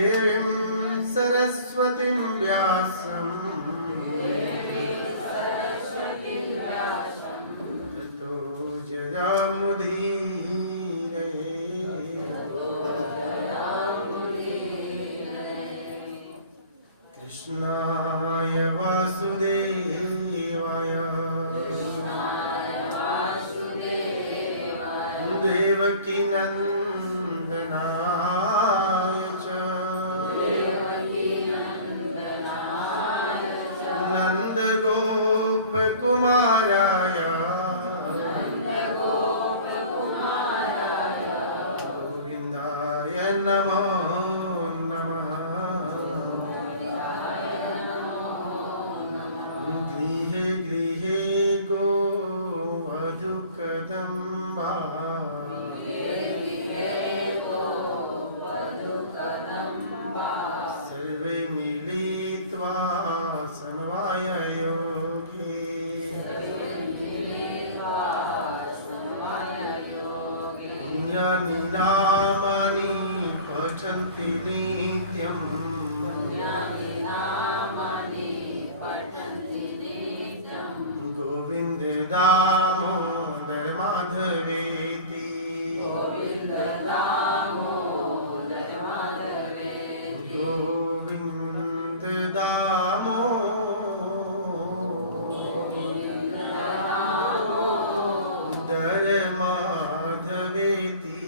देवीं सरस्वतीं व्यासं ततो जयामुदीरये। कृष्णाय वासुदेवाय देवकी नंदनाय च नंद गोप कुमाराय गोविंदाय नमो नमः। गृहे गृहे गोवधूकदम्बा सर्वे मिलित्वा समवाययोगे पुण्यानि नामानि पठन्ति नित्यम् गोविन्द दामोदर माधवेति गोविन्द दामोदर माधवेति गोविन्द दामोदर माधवेति।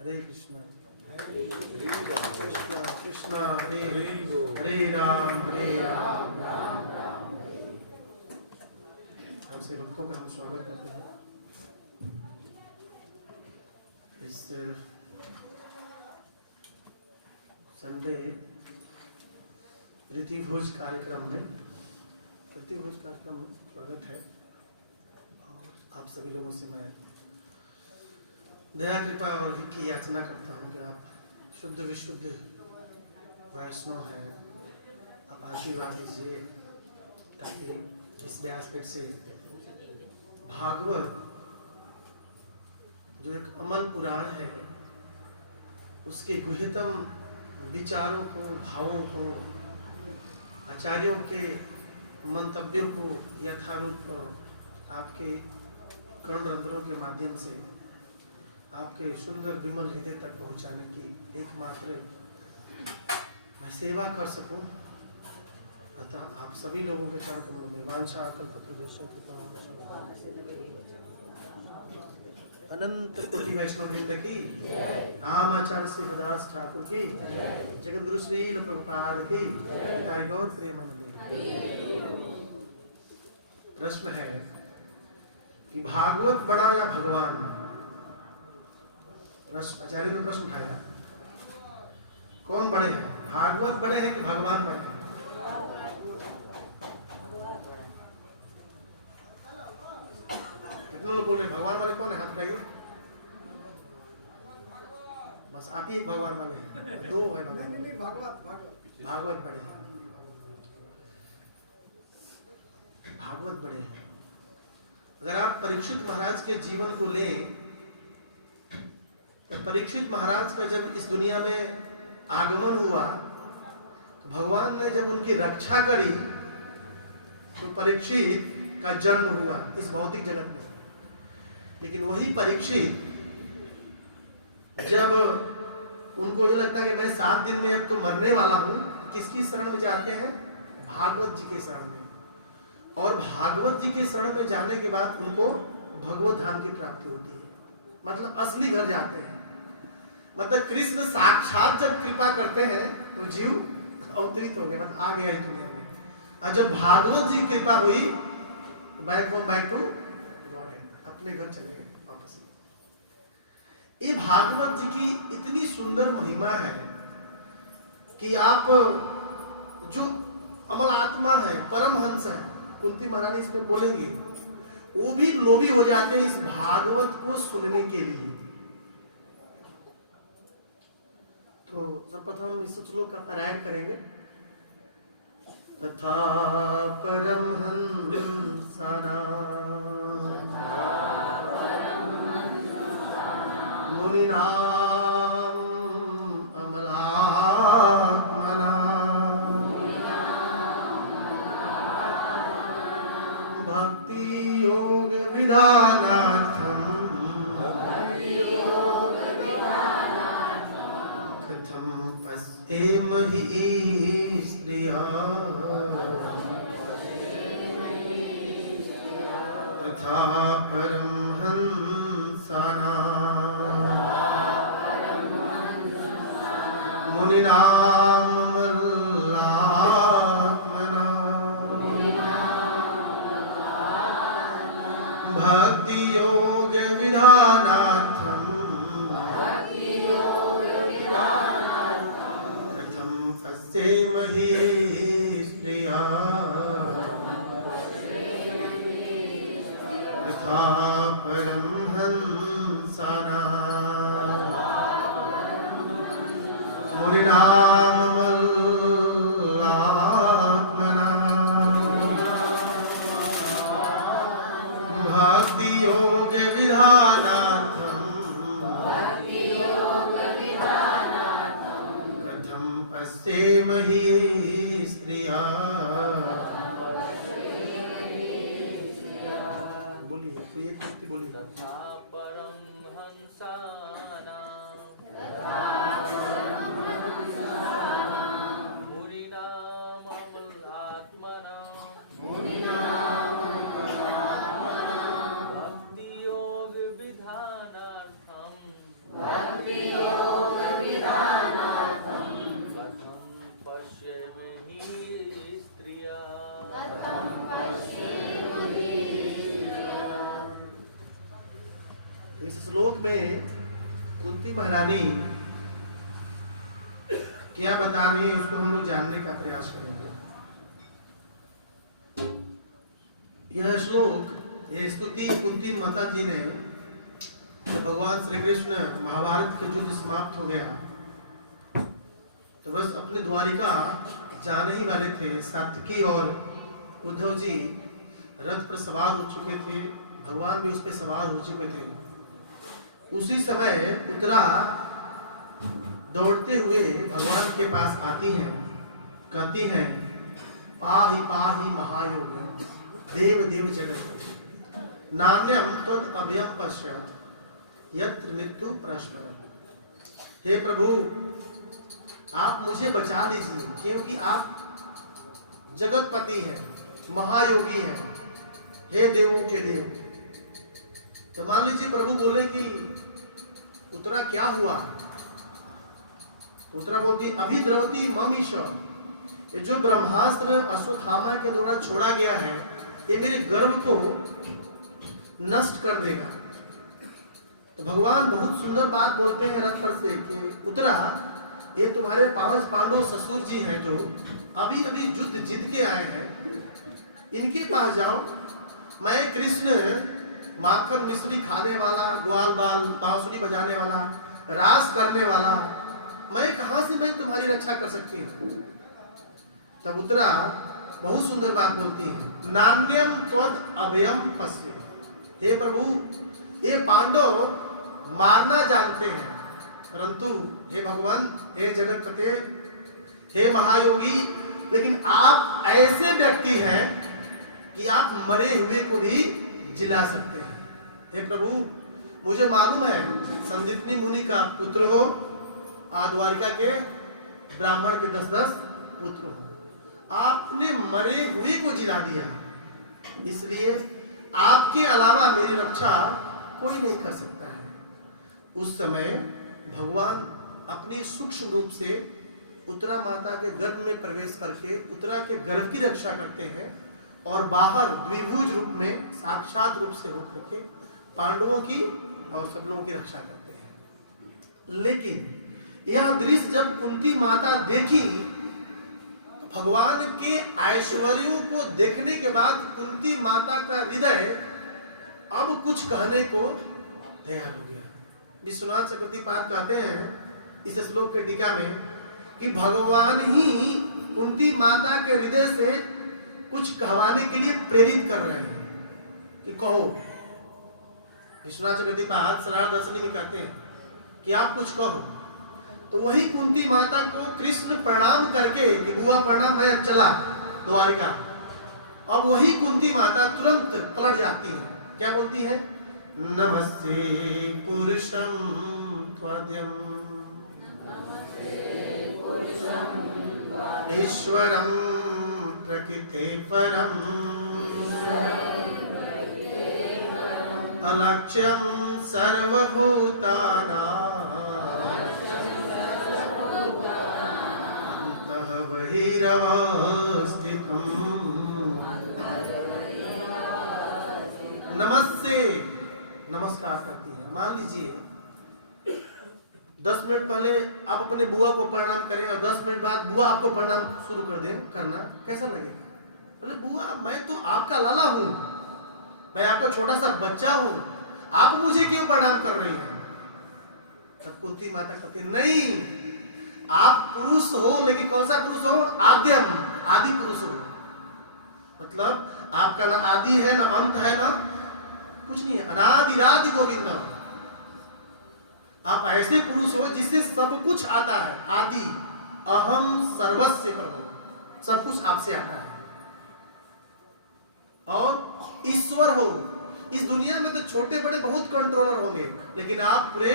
हरे कृष्ण कृष्ण हरे हरे राम राम राम। आपसे भक्तों का हम स्वागत करते हैं इस संडे रीतिभोज कार्यक्रम में। रीतिभोज कार्यक्रम में स्वागत है और आप सभी लोगों से मैं दया कृपा और की याचना करता हूँ कि आप शुद्ध विशुद्ध वैष्णव है, आप आशीर्वाद दीजिए ताकि इस व्यासपीठ से भागवत जो एक अमल पुराण है उसके गुह्यतम विचारों को, भावों को, आचार्यों के मंतव्यों को यथारूप आपके कर्णरंध्रों के माध्यम से आपके सुंदर विमल हृदय तक पहुंचाने की एकमात्र मैं सेवा कर सकूं। अतः आप सभी लोगों के चरण कमलों में वांछा अनंत कोटि वैष्णव वृंद की, रामाचार्य श्री दास ठाकुर की, जगद्गुरु श्री प्रभुपाद की, प्रश्न है कि भागवत बड़ा या भगवान? आचार्य ने प्रश्न उठाया, कौन बड़े हैं, भागवत बड़े हैं कि भगवान बड़े हैं? कितने लोग बोल रहे भगवान वाले कौन है? हाथ उठाइए। बस आप ही भगवान वाले हैं, दो है भागवत बड़े हैं, भागवत बड़े हैं। अगर आप परीक्षित महाराज के जीवन को ले, परीक्षित महाराज का जब इस दुनिया में आगमन हुआ, भगवान ने जब उनकी रक्षा करी तो परीक्षित का जन्म हुआ इस भौतिक जन्म में। लेकिन वही परीक्षित जब उनको ये लगता है कि मैं 7 दिन में अब तो मरने वाला हूं, किसकी शरण में जाते हैं? भागवत जी के शरण में। और भागवत जी के शरण में जाने के बाद उनको भगवत धाम की प्राप्ति होती है, मतलब असली घर जाते हैं। मतलब कृष्ण साक्षात जब कृपा करते हैं तो जीव अवतरित हो गए, मतलब आ गया इस दुनिया में। और जब भागवत जी कृपा हुई, बैक टू अपने घर चले गए वापस। ये भागवत जी की इतनी सुंदर महिमा है कि आप जो अमल आत्मा है, परमहंस है, कुंती महारानी इस पर बोलेंगे, वो भी लोभी हो जाते हैं इस भागवत को सुनने के लिए। तो सर्वप्रथम इस श्लोक का पारायण करेंगे। तथा परमहंसानां मुनीनां अमलात्मनां भक्ति योग विधानार्थं कथं पश्येमहि स्त्रिया तथा परमहंसानां मुनीनां अमलात्मनां भक्ति योग विधानार्थं कथं पश्येमहि स्त्रिया तथा परमहंसानां मुनीनां अमलात्मनां भक्ति योग विधानार्थं कथं पश्येमहि स्त्रिया। तथा परमहंसानां मुनीनां अमलात्मनां भक्ति योग विधानार्थं कथं पश्येमहि स्त्रिया। इस श्लोक में कुंती महारानी क्या बता रही है उसको हम लोग जानने का प्रयास करेंगे। यह श्लोक, यह स्तुति कुंती माता जी ने भगवान श्री कृष्ण महाभारत के युद्ध समाप्त हो गया तो बस अपने द्वारिका जाने ही वाले थे। सात्विकी और उद्धव जी रथ पर सवार हो चुके थे, भगवान भी उस पर सवार हो चुके थे। उसी समय उत्तरा दौड़ते हुए भगवान के पास आती हैं, कहती हैं पाहि पाहि महायोगी देव देव जगत नान्यम त्वत् अभयम पश्यत यत्र मृत्यु प्रश्न। हे प्रभु आप मुझे बचा लीजिए क्योंकि आप जगतपति हैं, महायोगी हैं, हे देवों के देव। तो मान लीजिए प्रभु बोले कि उत्तरा क्या हुआ? उत्तरा बोलती अभिद्रवती ममीश, ये जो ब्रह्मास्त्र अश्वत्थामा के द्वारा छोड़ा गया है ये मेरे गर्भ को नष्ट कर देगा। तो भगवान बहुत सुंदर बात बोलते हैं रथ पर से कि उत्तरा ये तुम्हारे पांडव ससुर जी हैं जो अभी अभी युद्ध जीत के आए हैं, इनके पास जाओ। मैं कृष्ण माखन मिश्री खाने वाला, ग्वाल बाल बांसुरी बजाने वाला, रास करने वाला, मैं कहां से मैं तुम्हारी रक्षा कर सकती हूँ? तब उत्तरा बहुत सुंदर बात बोलती है नान्यम त्वद अभयम पश्य। हे प्रभु ये पांडव मारना जानते हैं, परंतु हे भगवान, हे जगतपते, हे महायोगी, लेकिन आप ऐसे व्यक्ति हैं कि आप मरे हुए को भी जिला सकते हैं। हे प्रभु मुझे मालूम है संजीवनी मुनि का पुत्र हो, द्वारिका के ब्राह्मण के 10-10 पुत्र हो, आपने मरे हुए को जिला दिया, इसलिए आपके अलावा मेरी रक्षा कोई नहीं कर सकता है। उस समय भगवान अपनी सूक्ष्म रूप से उत्तरा माता के गर्भ में प्रवेश करके उत्तरा के गर्भ की रक्षा करते हैं और बाहर द्विभुज रूप में साक्षात रूप से होकर के पांडवों की और सब लोगों की रक्षा करते हैं। लेकिन यह दृश्य जब उनकी माता देखी, भगवान के ऐश्वर्यों को देखने के बाद कुंती माता का हृदय अब कुछ कहने को तैयार हो गया। विश्वनाथ चक्रवर्ती पाद कहते हैं इस श्लोक के टीका में कि भगवान ही कुंती माता के हृदय से कुछ कहवाने के लिए प्रेरित कर रहे हैं कि कहो। विश्वनाथ चक्रवर्ती पाद सरार दर्शनी में कहते हैं कि आप कुछ कहो। तो वही कुंती माता को कृष्ण प्रणाम करके कि बुआ प्रणाम, मैं चला द्वारिका। अब वही कुंती माता तुरंत पलट जाती है, क्या बोलती है? नमस्ते पुरुषम त्वद्यम ईश्वरम प्रकृते परम अलक्ष्यम सर्वभूतानां अन्तः बहिरवस्थितम्। नमस्ते, नमस्कार करती है। मान लीजिए 10 मिनट पहले आप अपने बुआ को प्रणाम करें और 10 मिनट बाद बुआ आपको प्रणाम शुरू कर दें करना, कैसा लगेगा? बोले बुआ मैं तो आपका लाला हूं, मैं आपका छोटा सा बच्चा हूं, आप मुझे क्यों प्रणाम कर रही हैं? तब कुंती माता कहती नहीं, आप पुरुष हो, लेकिन कौन सा पुरुष हो? आद्यम, आदि पुरुष हो। मतलब आपका ना आदि है, ना अंत है, ना कुछ नहीं है, अनादिरादि गोविंद। आप ऐसे पुरुष हो जिससे सब कुछ आता है, आदि अहम सर्वस्व करो, सब कुछ आपसे आता है। और ईश्वर हो, इस दुनिया में तो छोटे बड़े बहुत कंट्रोलर होंगे, लेकिन आप पूरे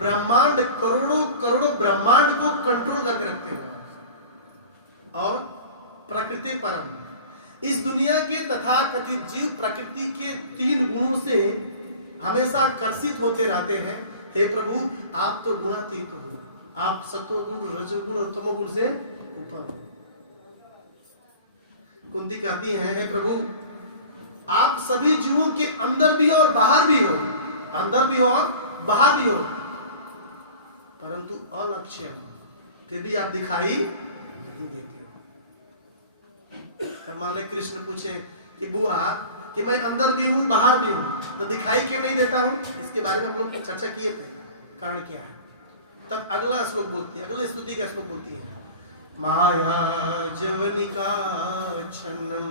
ब्रह्मांड, करोड़ों करोड़ों ब्रह्मांड को कंट्रोल करके रखते हो। और प्रकृति परम, इस दुनिया के तथाकथित जीव प्रकृति के 3 गुणों से हमेशा आकर्षित होते रहते हैं। हे प्रभु आप तो गुणातीत हो, आप सत्वगुण, रजोगुण और तमोगुण से ऊपर हो। कुंती कहती है हे प्रभु आप सभी जीवों के अंदर भी और बाहर भी हो, अंदर भी और बाहर भी हो, परंतु अलक्ष्य हो, फिर भी आप दिखाई नहीं देते। माने कृष्ण पूछे कि बुआ कि मैं अंदर भी हूं बाहर भी हूं, तो दिखाई क्यों नहीं देता हूं? इसके बारे में हम लोग चर्चा किए थे, कारण क्या है। तब अगला श्लोक बोलती है, अगले स्तुति का श्लोक बोलती है, माया जवनिका छन्नम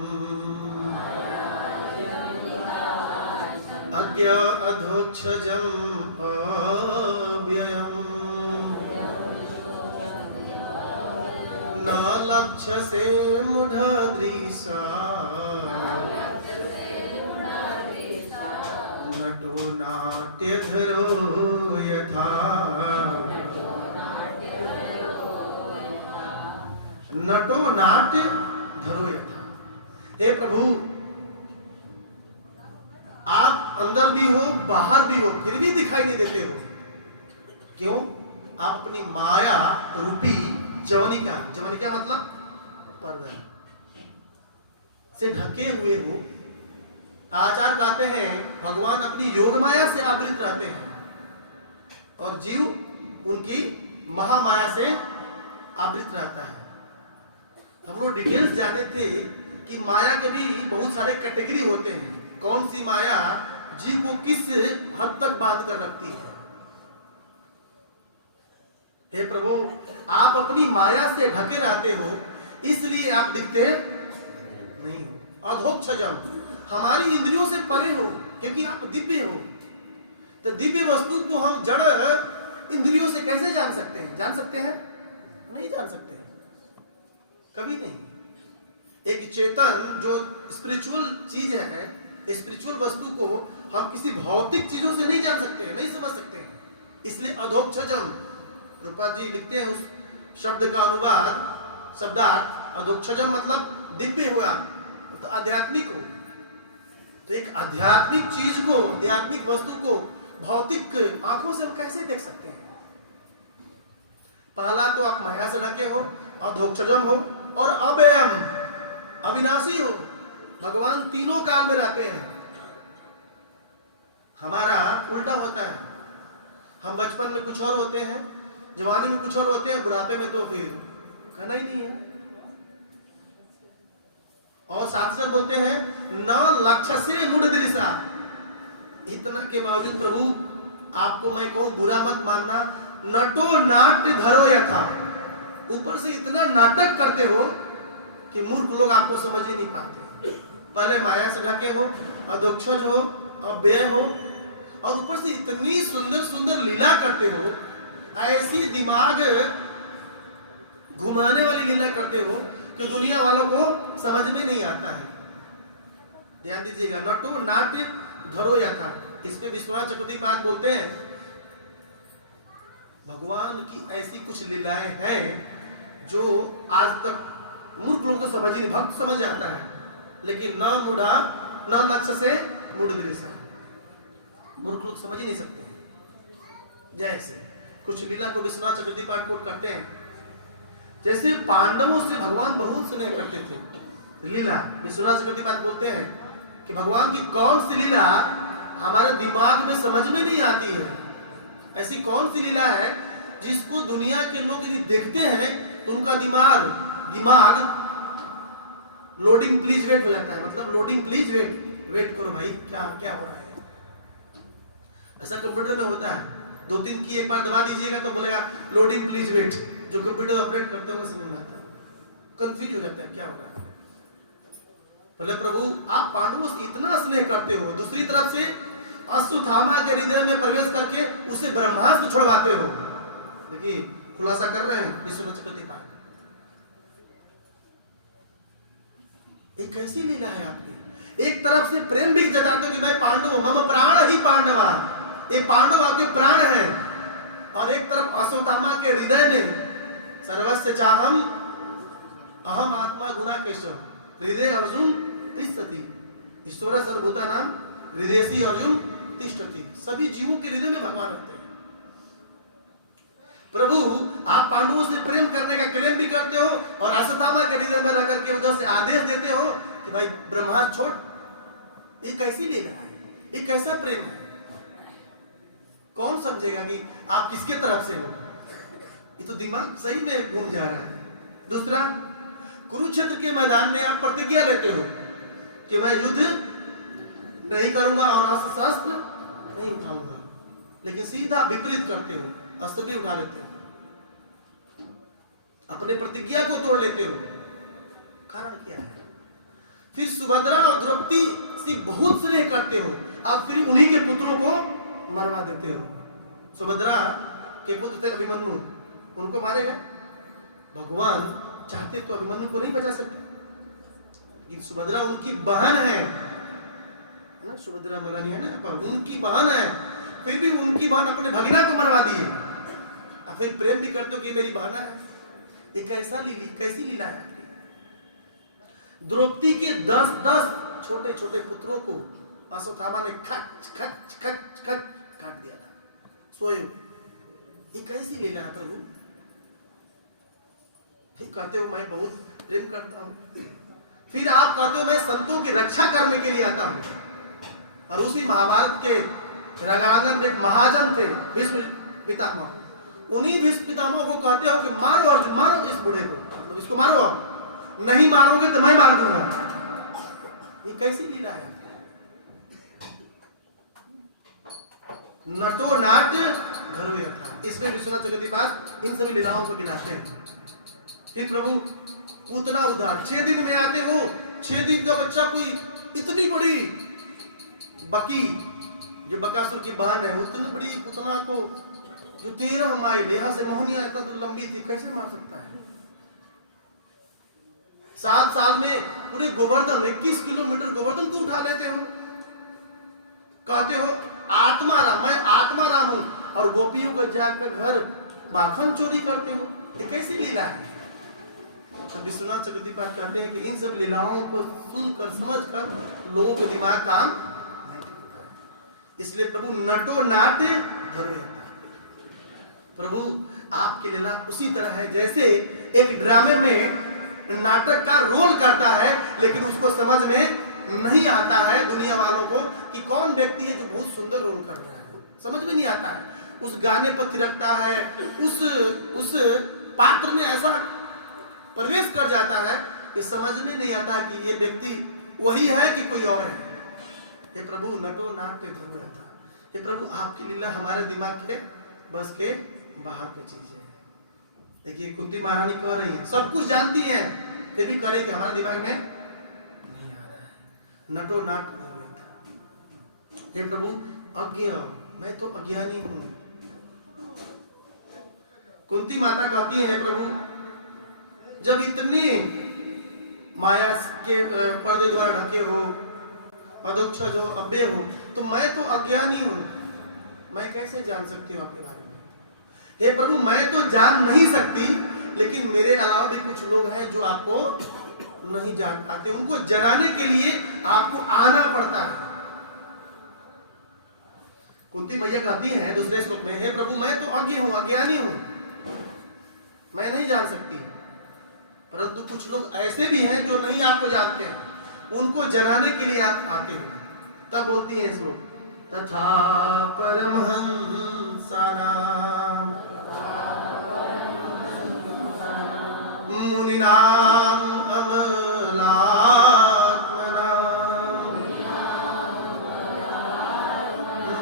अज्ञ अधोक्षजम अव्ययम् न लक्ष्यसे मूढ़दृशा नटो नाट्यधरो यथा नटो नाट्य धरो यथा। हे प्रभु आप अंदर भी हो बाहर भी हो, फिर भी दिखाई नहीं देते हो, क्यों? आप अपनी माया रूपी जवनिका, जवनिका मतलब पर्दा से ढके हुए हो। आचार्य कहते हैं भगवान अपनी योग माया से आवृत रहते हैं और जीव उनकी महामाया से आवृत रहता है। हम लोग डिटेल्स जाने थे कि माया के भी बहुत सारे कैटेगरी होते हैं, कौन सी माया जीव को किस हद तक बांध कर रखती है। हे प्रभु आप अपनी माया से ढके रहते हो, इसलिए आप दिखते नहीं हो। अधोक्षजम, हमारी इंद्रियों से परे हो, क्योंकि आप दिव्य हो। तो दिव्य वस्तु को हम जड़ इंद्रियों से कैसे जान सकते हैं? जान सकते हैं? नहीं जान सकते, कभी नहीं। एक चेतन जो स्पिरिचुअल चीज है, स्पिरिचुअल वस्तु को हम किसी भौतिक चीजों से नहीं जान सकते, नहीं समझ सकते। इसलिए अधोक्षजम, रूपा जी लिखते हैं उस शब्द का अनुवाद शब्दार्थ अधोक्षजम मतलब दिव्य हुआ, तो आध्यात्मिक हो। तो एक आध्यात्मिक चीज को, आध्यात्मिक वस्तु को भौतिक आंखों से हम कैसे देख सकते हैं? पहला तो आप माया से ढके हो, अधोक्षजम हो और अव्ययम, अविनाशी हो। भगवान तीनों काल में रहते हैं। हमारा उल्टा होता है, हम बचपन में कुछ और होते हैं, जवानी में कुछ और होते हैं, बुढ़ापे में तो फिर कहना ही नहीं है। और साथ साथ बोलते हैं न लक्ष्य से मूढ़ दृष्टा, इतना के बावजूद प्रभु आपको मैं कहूं बुरा मत मानना, नटो नाट्य धरो यथा, ऊपर से इतना नाटक करते हो कि मूर्ख लोग आपको समझ ही नहीं पाते। पहले माया से ढके हो, अधोक्षज हो, अव्यय हो, और ऊपर से इतनी सुंदर सुंदर लीला करते हो, ऐसी दिमाग घुमाने वाली लीला करते हो कि दुनिया वालों को समझ में नहीं आता है। ध्यान दीजिएगा, नटो नाट्य धरो यथा, इस पे विश्वनाथ चक्रवर्ती पाद बोलते हैं भगवान की ऐसी कुछ लीलाएं हैं जो आज तक मूर्ख लोगों को समझ ही नहीं, भक्त समझ आता है लेकिन न मुढ़ा न लक्ष्य से मुड़ दिशा, मूर्ख लोग समझ ही नहीं सकते। जैसे कुछ लीला को विश्वनाथ चक्रवर्ती पाद कोट करते हैं, जैसे पांडवों से भगवान बहुत स्नेह करते थे। लीला विश्वनाथ चक्रवर्ती पाद बोलते हैं कि भगवान की कौन सी लीला हमारे दिमाग में समझ में नहीं आती है। ऐसी कौन सी लीला है जिसको दुनिया के लोग यदि देखते हैं तो उनका दिमाग लोडिंग प्लीज वेट हो जाता है। मतलब लोडिंग प्लीज वेट करो भाई, क्या क्या हो रहा है। ऐसा कंप्यूटर में होता है, 2-3 की एक बार दबा दीजिएगा तो बोलेगा लोडिंग प्लीज वेट। जो कंप्यूटर ऑपरेट करते हैं समझ में आता है, कंफ्यूज हो जाता है क्या हो रहा है। बोले प्रभु आप पांडवों से इतना स्नेह करते हो, दूसरी तरफ से अश्वत्थामा के हृदय में प्रवेश करके उसे ब्रह्मास्त्र छोड़वाते हो। देखिए खुलासा कर रहे हैं विश्वनाथ चक्रवर्ती पाद, एक कैसी लीला है आपकी। एक तरफ से प्रेम भी जताते हो कि मैं पांडव, मम प्राण ही पांडवा, ये पांडव आपके प्राण हैं, और एक तरफ अश्वत्थामा के हृदय में सर्वस्य चाहम अहम आत्मा गुना केशव हृदय अर्जुन तिष्ठति, ईश्वर सर्वभूता नाम हृदयसी अर्जुन तिष्ठति। सभी जीवों के हृदय में भगवान रहते हैं। प्रभु आप पांडवों से प्रेम करने का क्लेम भी करते हो और अश्वत्थामा के हृदय में रह करके उधर से आदेश देते हो कि भाई ब्रह्मास्त्र छोड़। ये कैसी लीला है, ये कैसा प्रेम है। कौन समझेगा कि आप किसके तरफ से हो। ये तो दिमाग सही में घूम जा रहा है। दूसरा, कुरुक्षेत्र के मैदान में आप प्रतिज्ञा लेते हो कि मैं युद्ध नहीं करूंगा और अस्त्र नहीं उठाऊंगा, लेकिन सीधा विपरीत करते हो, अस्त्र भी उठा लेते हो, अपने प्रतिज्ञा को तोड़ लेते हो। कारण क्या है। फिर सुभद्रा और द्रौपदी से बहुत स्नेह करते हो, आप फिर उन्हीं के पुत्रों को मरवा देते हो। सुभद्रा के पुत्र थे अभिमन्यु, उनको मारेगा। भगवान चाहते तो अभिमन्यु को नहीं बचा सकते, लेकिन सुभद्रा उनकी बहन है ना, सुभद्रा मरानी है ना, पर उनकी बहन है, फिर भी उनकी बहन अपने भगिना को मरवा दिए। और फिर प्रेम भी करते हो कि मेरी बहन है। ये कैसी लीला है। द्रौपदी के 10 छोटे छोटे पुत्रों को अश्वत्थामा ने खट काट दिया था स्वयं। ये कैसी लीला है प्रभु। फिर कहते हो मैं बहुत प्रेम करता हूं, फिर आप कहते हो मैं संतों की रक्षा करने के लिए आता हूं। और उसी महाभारत के रणांगन में एक महाजन थे भीष्म पितामह, उन्हीं भीष्म पितामह को कहते हो कि मारो अर्जुन, मारो इस बूढ़े को, इसको मारो, नहीं मारोगे तो मैं मार दूंगा। ये कैसी लीला है। नटो नाट्य घरो यथा, इसमें विश्वनाथ चक्रवर्ती पाद इन सभी लीलाओं को गिनाते हैं। फिर प्रभु उतना उदार 6 दिन में आते हो, 6 दिन का बच्चा कोई इतनी बड़ी बकी जो बकासुर की बहन है, उतनी बड़ी पुतना को जो 13 माइल यहाँ से मोहनिया तो लंबी थी, कैसे मार सकता है। 7 साल में पूरे गोवर्धन 21 किलोमीटर गोवर्धन को उठा लेते हो। कहते हो आत्मा राम, मैं आत्मा राम हूं, और गोपियों को जाकर घर माखन चोरी करते हो। ये कैसी लीला है। विश्वनाथ चक्रवर्ती पाद कहते हैं कि इन सब लीलाओं को सुनकर समझकर लोगों को दिमाग काम, इसलिए प्रभु नटो नाट्य धरो। प्रभु आपकी लीला उसी तरह है जैसे एक ड्रामे में नाटक का रोल करता है, लेकिन उसको समझ में नहीं आता है दुनिया वालों को कि कौन व्यक्ति है जो बहुत सुंदर रोल कर रहा है, समझ में नहीं आता है। उस गाने पर थिरकता है, उस पात्र में ऐसा प्रवेश कर जाता है कि समझ में नहीं आता कि ये व्यक्ति वही है कि कोई और है। ये हे प्रभु नटो नाट्य था, हे प्रभु आपकी लीला हमारे दिमाग के बस के बाहर की चीज है। देखिए कुंती महारानी कह रही है, सब कुछ जानती है, फिर भी कह रही कि हमारे दिमाग में नहीं आ रहा है, नटो नाट्य था। हे प्रभु अज्ञ, मैं तो अज्ञानी हूं। कुंती माता कहती है, प्रभु जब इतने माया के पर्दे द्वारा ढके हो, अधोक्षज हो, अव्यय हो, तो मैं तो अज्ञानी हूं, मैं कैसे जान सकती हूँ आपके बारे में? हे प्रभु मैं तो जान नहीं सकती, लेकिन मेरे अलावा भी कुछ लोग हैं जो आपको नहीं जान पाते, उनको जगाने के लिए आपको आना पड़ता है। कुंती मैया कहती है दूसरे श्लोक में, हे प्रभु मैं तो अज्ञ हूं, अज्ञानी हूं, मैं नहीं जान सकती, परंतु कुछ लोग ऐसे भी हैं जो नहीं आपको जानते हैं, उनको जगाने के लिए आप आते हो। तब बोलती है इसको, तथा परमहंसानाम मुनिनाम अमलात्मनाम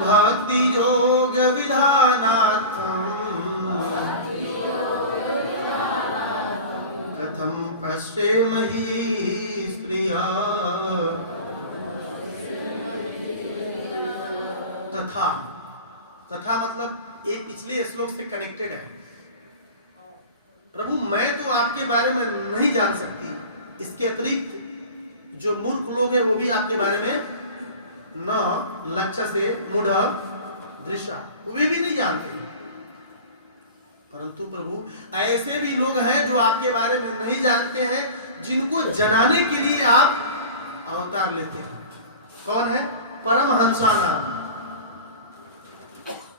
भक्ति योग विधानार्थम कथम पश्येमहि स्त्रिया। तथा, तथा मतलब ये पिछले श्लोक से कनेक्टेड है। प्रभु मैं तो आपके बारे में नहीं जान सकती, इसके अतिरिक्त जो मूर्ख लोग हैं वो भी आपके बारे में न लक्ष्य से मूढ़ दृष्टा, वे भी नहीं जानते, परंतु प्रभु ऐसे भी लोग हैं जो आपके बारे में नहीं जानते हैं, जिनको जनाने के लिए आप अवतार लेते हैं। कौन है? परमहंसाना,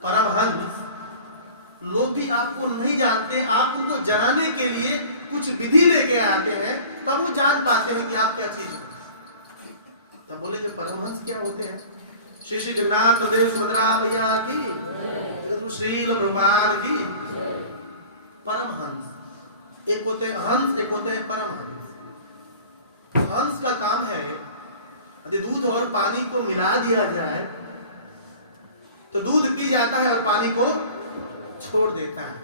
परमहंस लोग भी आपको नहीं जानते, आप उनको जनाने के लिए कुछ विधि लेके आते हैं, तब वो जान पाते हैं कि आप क्या चीज हो। तब बोले जो परमहंस क्या होते हैं? श्री श्री जगन्नाथ देव सुभद्रा मैया की, श्री प्रभुपाद की। परमहंस एक होते हैं हंस, एक होते हैं परमहंस। हंस का काम है यदि दूध और पानी को मिला दिया जाए तो दूध पी जाता है और पानी को छोड़ देता है।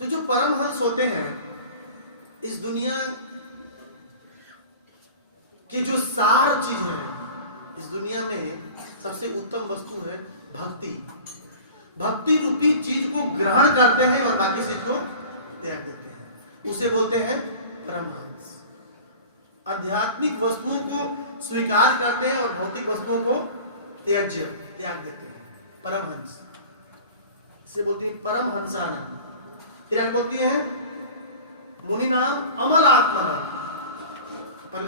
तो जो परमहंस होते हैं, इस दुनिया की जो सार चीज है, इस दुनिया में सबसे उत्तम वस्तु है भक्ति। भक्ति रूपी चीज को ग्रहण करते हैं और बाकी चीज को त्याग देते हैं, उसे बोलते हैं परमहंस। आध्यात्मिक वस्तुओं को स्वीकार करते हैं और भौतिक वस्तुओं को त्याग देते हैं, परमहंस से बोलती है परमहंसाना। फिर बोलती है मुनि नाम अमल आत्मनाम।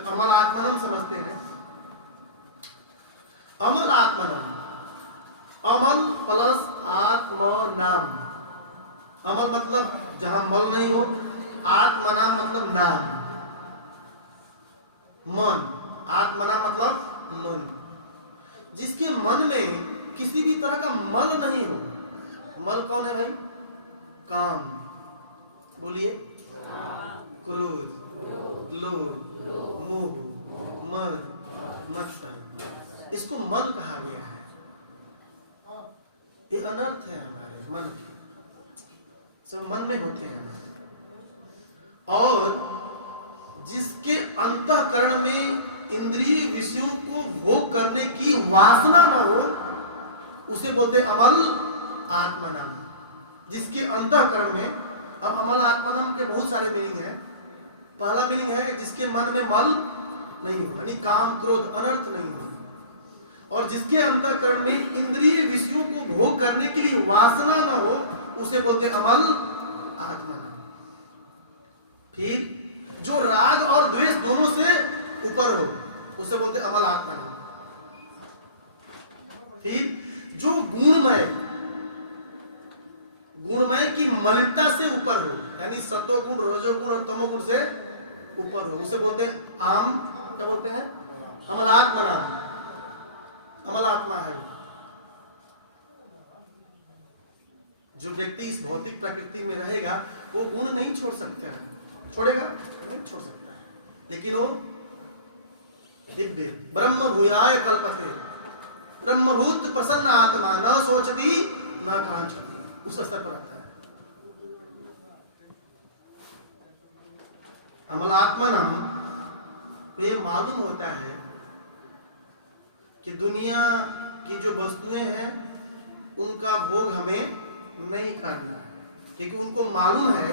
अमल आत्मनाम समझते हैं, अमल आत्मनाम, अमल प्लस आत्म नाम। अमल मतलब जहां मल नहीं हो, आत्मनाम मतलब नाम, मन। आत्मनाम मतलब मन, जिसके मन में किसी भी तरह का मल नहीं हो। मल कौन है भाई? काम, बोलिए, क्रोध, लोभ, मोह, मद, मत्सर, इसको मल कहा गया है। ये अनर्थ है हमारे मन के, सब मन में होते हैं। और जिसके अंतःकरण में इंद्रिय विषयों को भोग करने की वासना न हो, उसे बोलते अमल आत्मनाम। जिसके अंतःकरण में, अब अमल आत्मनाम के बहुत सारे मीनिंग है। पहला मीनिंग है कि जिसके मन में मल नहीं हो, यानी काम क्रोध अनर्थ नहीं हो, और जिसके अंतःकरण में इंद्रिय विषयों को भोग करने के लिए वासना न हो, उसे बोलते अमल आत्मनाम। फिर जो राग और द्वेष दोनों से ऊपर हो, उसे बोलते अमल आत्मनाम। फिर जो गुणमय की मलिनता से ऊपर हो, यानी सत्वगुण, रजोगुण और तमोगुण से ऊपर हो, उसे बोलते हैं आम, क्या बोलते हैं? अमलात्मा नाम, अमलात्मा है। जो व्यक्ति इस भौतिक प्रकृति में रहेगा वो गुण नहीं छोड़ सकता है, छोड़ेगा नहीं छोड़ सकता है, लेकिन वो दिव्य ब्रह्म भूयाय कल्पते, ब्रह्मभूत प्रसन्न आत्मा न सोचती न कांक्षती, उस स्तर पर आता है। अमलात्मनम, ये मालूम होता है कि दुनिया की जो वस्तुएं हैं उनका भोग हमें नहीं करना है, क्योंकि उनको मालूम है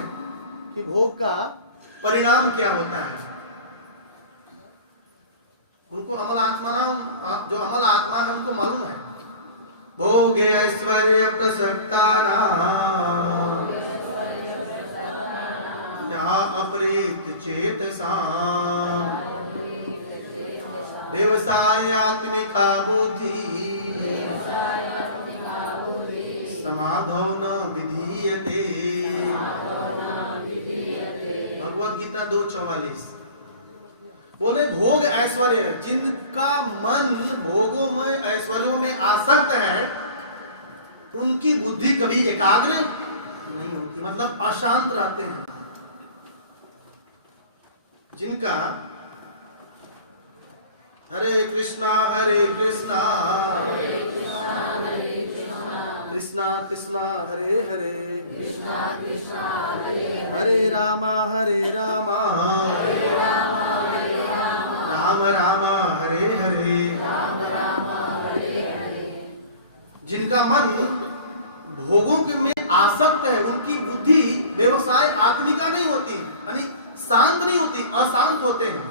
कि भोग का परिणाम क्या होता है। उनको अमल आत्मा, जो अमल आत्मा है उनको मालूम है। भोग ऐश्वर्य प्रसक्तानां यहाँ अपरेत चेतसां व्यवसायात्मिका बुद्धि समाधौ न विधीयते। भगवद गीता 2:44। बोले भोग ऐश्वर्य, जिनका मन भोगों में ऐश्वर्यों में आसक्त है उनकी बुद्धि कभी एकाग्र नहीं होती, मतलब अशांत रहते हैं। जिनका हरे कृष्णा कृष्णा कृष्णा हरे हरे हरे राम राम राम हरे हरे। जिनका मन भोगों के में आसक्त है उनकी बुद्धि व्यवसाय आत्मिका नहीं होती, यानी शांत नहीं होती, अशांत होते हैं।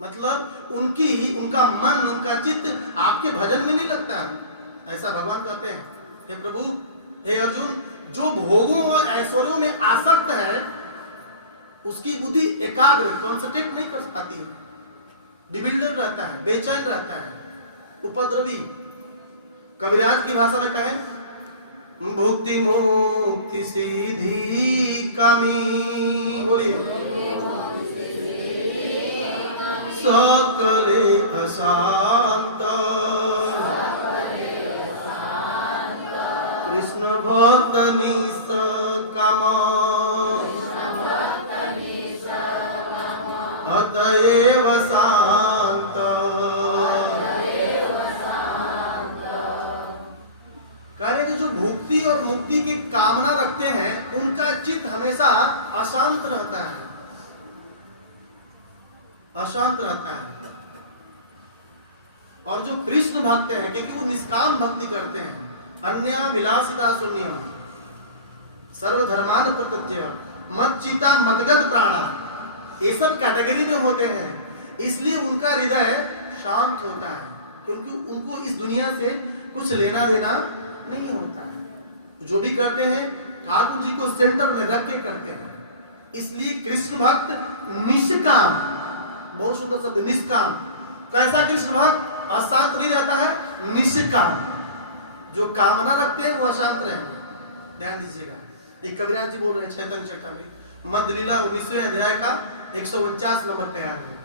मतलब उनका मन, उनका चित्त आपके भजन में नहीं लगता। ऐसा भगवान कहते हैं, हे प्रभु, हे अर्जुन, जो भोगों और ऐश्वर्यों में आसक्त है उसकी बुद्धि एकाग्र, कॉन्सेंट्रेट नहीं कर पाती, डिविल्डर रहता है, बेचैन रहता है, उपद्रवी। कविराज की भाषा में कहें, भुक्ति मुक्ति सीधी कमी, बोलिए, सकले अशांत कृष्ण भक्त निष्काम अतएव शांत। कहे कि जो भुक्ति और मुक्ति की कामना रखते हैं उनका चित्त हमेशा अशांत रहता है, अशांत रहता है। और जो कृष्ण भक्त हैं, क्योंकि वो निष्काम भक्ति करते हैं, अन्याभिलाषिता शून्य सर्वधर्मान प्रत्यय मच्चिता मदगत प्राणा, ये सब कैटेगरी में होते हैं। इसलिए उनका हृदय शांत होता है, क्योंकि उनको इस दुनिया से कुछ लेना देना नहीं होता है। जो भी करते हैं ठाकुर जी को सेंटर में रख के करते हैं। इसलिए कृष्ण भक्त निष्काम, बहुत सुंदर शब्द, निष्काम। कैसा कृष्ण भक्त? अशांत नहीं रहता है, निष्काम। जो कामना रखते हैं वो अशांत रहेंगे। ध्यान दीजिएगा, ये कविराज जी बोल रहे हैं चैतन्य चट्टानी मध्य लीला 19वें अध्याय का 149 नंबर तैयार है।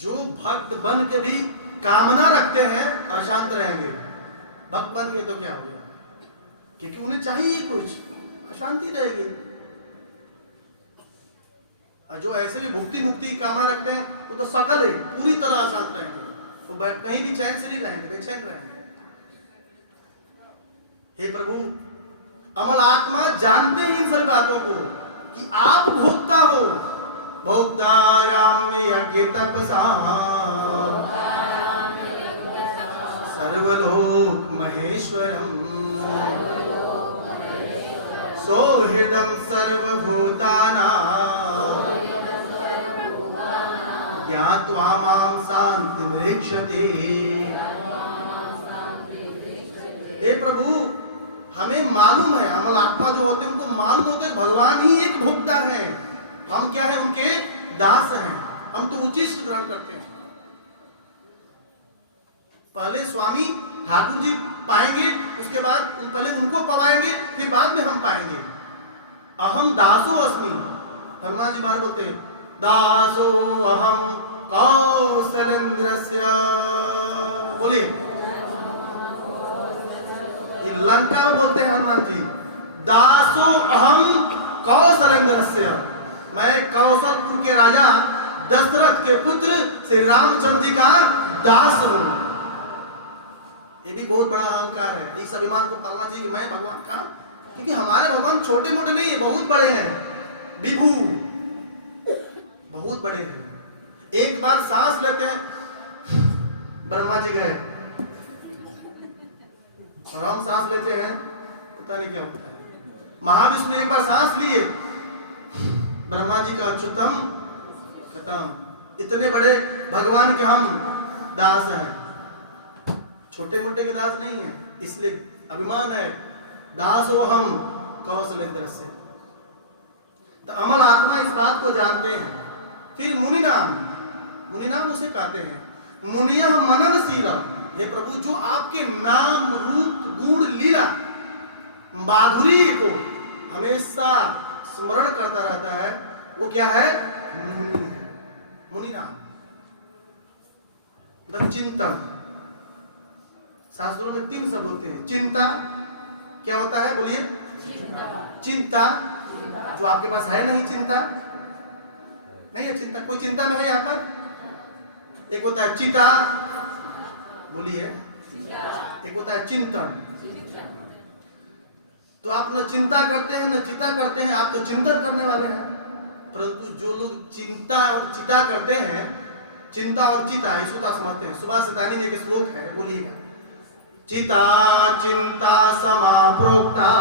जो भक्त बन के भी कामना रखते हैं अशांत रहेंगे। भक्त बन के तो क्या हो गया, क्योंकि उन्हें चाहिए कुछ, अशांति रहेगी। और जो ऐसे भी भुक्ति मुक्ति की कामना रखते हैं वो तो सकल है, पूरी तरह अशांत रहेंगे, तो कहीं भी चैन से नहीं रहेंगे, बेचैन रहेंगे। हे प्रभु, अमल आत्मा जानते हैं इन सब बातों को कि आप भोक्ता हो। भोक्ताराम यज्ञ तपसा सर्वलोक महेश्वरम सोहृदम सर्वभूतानां ज्ञात्वा मां शान्तिमृक्षते। हे प्रभु, हमें मालूम है, अमल आत्मा जो होते हैं उनको मालूम होता है भगवान ही एक भोक्ता है, हम क्या है, उनके दास हैं, हम तो उचिष्ट ग्रहण करते हैं। पहले स्वामी ठाकुर जी पाएंगे, उसके बाद पहले उनको पवाएंगे, फिर बाद में हम पाएंगे। अहम दासो अस्मि, हनुमान जी महाराज बोलते हैं, दासो अहम कौशलेन्द्रस्य। बोलिए, लंका में बोलते हैं हनुमान जी, दासो अहम कौशलेन्द्रस्य, मैं कौशलपुर के राजा दशरथ के पुत्र श्री रामचंद्र जी का दास हूं। ये भी बहुत बड़ा अहंकार है। इस अभिमान को पालना चाहिए कि मैं भगवान का, क्योंकि हमारे भगवान छोटे मोटे नहीं है, बहुत बड़े हैं, विभू, बहुत बड़े हैं। एक बार सांस लेते हैं, ब्रह्मा जी गए और हम सांस लेते हैं, पता नहीं क्या होता है। महाविष्णु एक बार सांस लिए, ब्रह्मा जी का अच्युतम खत्म। इतने बड़े भगवान के हम दास हैं, छोटे मोटे के दास नहीं है, इसलिए अभिमान है, दास हो हम कौशलेंद्र से। तो अमल आत्मा इस बात को जानते हैं। फिर मुनि नाम उसे कहते हैं, मुनिया मननशील, हे प्रभु जो आपके नाम रूप गुण लीला माधुरी को हमेशा स्मरण करता रहता है, वो क्या है? मुनि नाम। चिंतन, शास्त्रों में 3 शब्द होते हैं। चिंता क्या होता है, बोलिए? चिंता जो आपके पास है नहीं, चिंता नहीं है, चिंता कोई चिंता में है यहाँ पर। एक होता है चिता, बोलिए, एक होता है चिंतन। तो आप न चिंता करते हैं न चिता करते हैं, आप तो चिंतन करने वाले हैं। परंतु जो लोग चिंता और चिता करते हैं, चिंता और चिता इसको तो समझते हैं। सुभाष सतानी जी के श्लोक है, बोलिएगा। चिता चिंता समाप्रोक्ता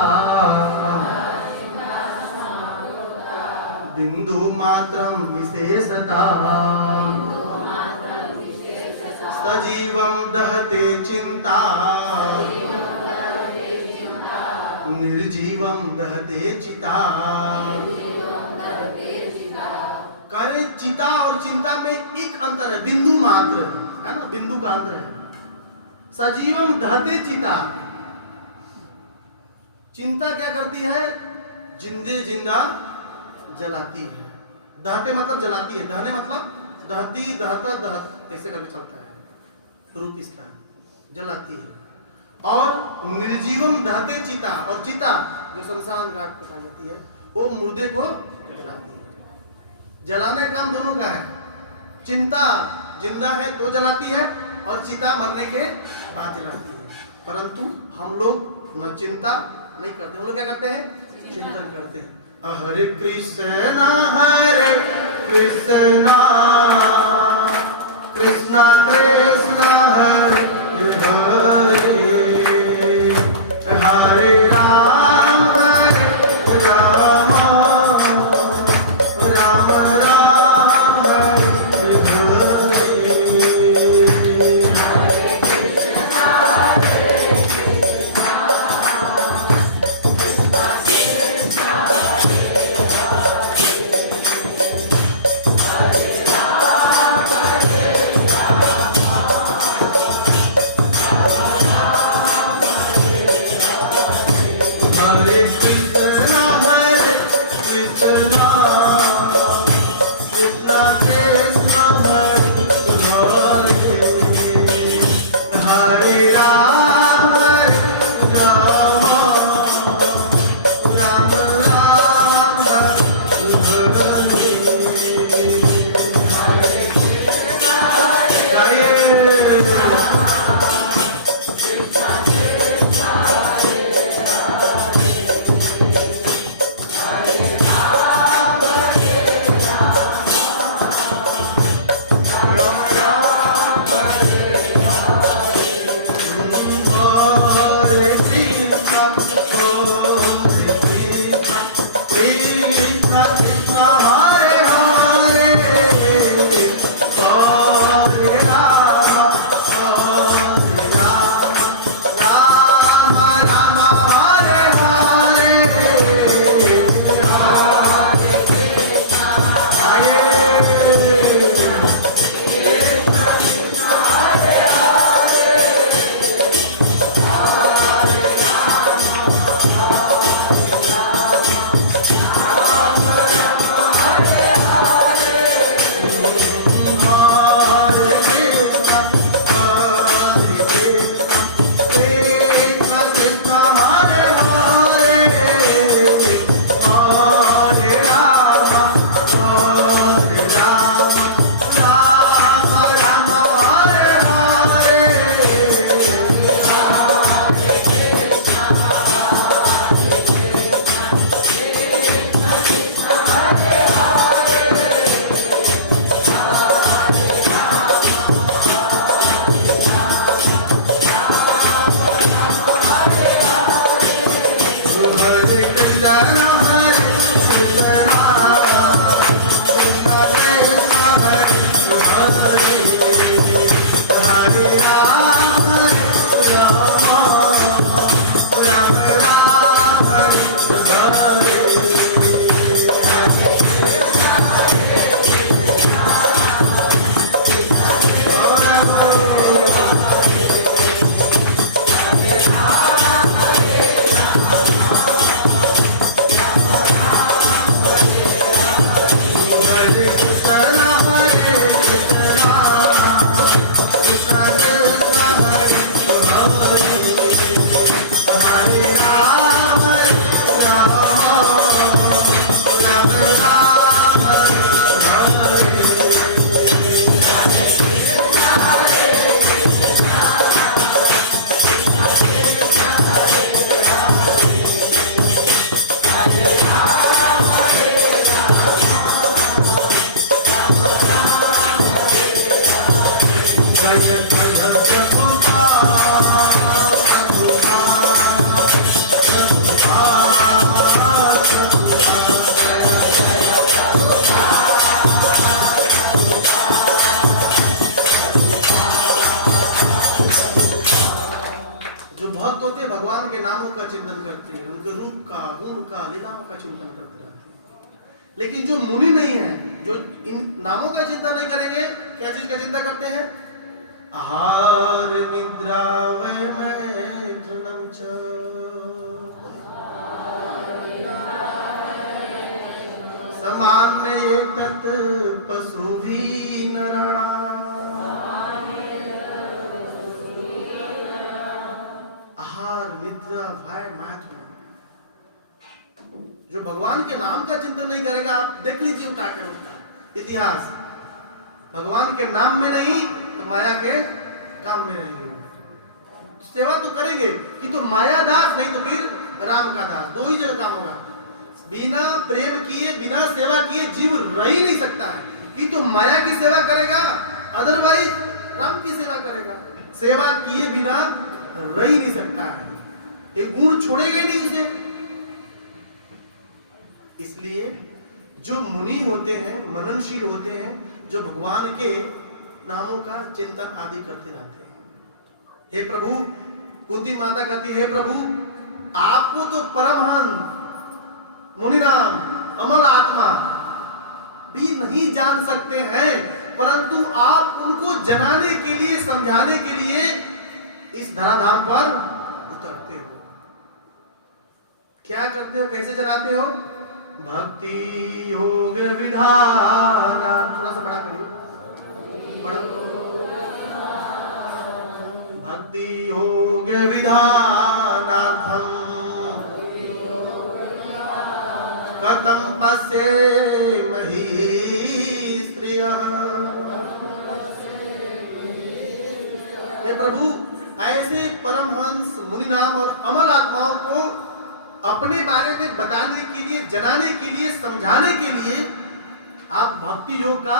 बिंदु मात्रम विशेषता सजीवम दहते चिंता निर्जीवम दहते चिता। करे चिता और चिंता में एक अंतर है, बिंदु मात्र है ना, बिंदु का अंतर है। सजीवम दहते चिता, चिंता क्या करती है? जिंदे जिंदा जलाती है। दहते मतलब जलाती है, दहने मतलब दहती, दहता, दहत ऐसे करके चलता है, रूप इसका जलाती है। और निर्जीवम दहते चिता, और चिता जो संसार काट होती है वो मुर्दे को जलाती है। जलाने का काम दोनों का है। चिंता जिंदा है तो जलाती है, और चिता मरने के बाद जलाती है। परंतु हम लोग न चिंता नहीं करते, हम लोग क्या करते हैं? चिंतन करते हैं। हरे कृष्णा कृष्णा कृष्णा कृष्णा हरे हरे, हरे राम राम राम हरे हरे। जो भक्त होते हैं भगवान के नामों का चिंतन करते हैं, उनके रूप का, गुण का, लीलाओं का चिंतन करते हैं। लेकिन जो मुनि नहीं है, जो इन नामों का चिंता नहीं करेंगे, क्या चीज का चिंता करते हैं? आहार निद्रा मैथुनं च सामान्य एतत् पशुभिः नराणाम्। आहार निद्रा भय मैथुन, जो भगवान के नाम का चिंतन नहीं करेगा, आप देख लीजिए क्या क्या उनका इतिहास। भगवान के नाम में नहीं तो माया के काम में नहीं। सेवा तो करेंगे कि तो माया दास, नहीं तो फिर राम का दास, दो ही जगह काम होगा। बिना प्रेम किए, बिना सेवा किए जीव रह ही नहीं सकता है। कि तो माया की सेवा करेगा, अदरवाइज राम की सेवा करेगा। सेवा किए बिना रह ही नहीं सकता है, ये गुण छोड़ेंगे नहीं उसे। इसलिए जो मुनि होते हैं, मननशील होते हैं, जो भगवान के नामों का चिंतन आदि करते रहते हैं। हे प्रभु, कुंती माता कहती है, हे प्रभु आपको तो परमहंस मुनिराम अमर आत्मा भी नहीं जान सकते हैं, परंतु आप उनको जनाने के लिए, समझाने के लिए इस धराधाम पर उतरते हो। क्या करते हो, कैसे जनाते हो? भक्ति योग विधान, थोड़ा सा बड़ा करिए, भक्ति योग विधानार्थम कथं पश्येमहि स्त्रियः। हे प्रभु, ऐसे परमहंस मुनिनाम और अमल आत्माओं को अपने बारे में बताने के लिए, जनाने के लिए, समझाने के लिए आप भक्ति योग का,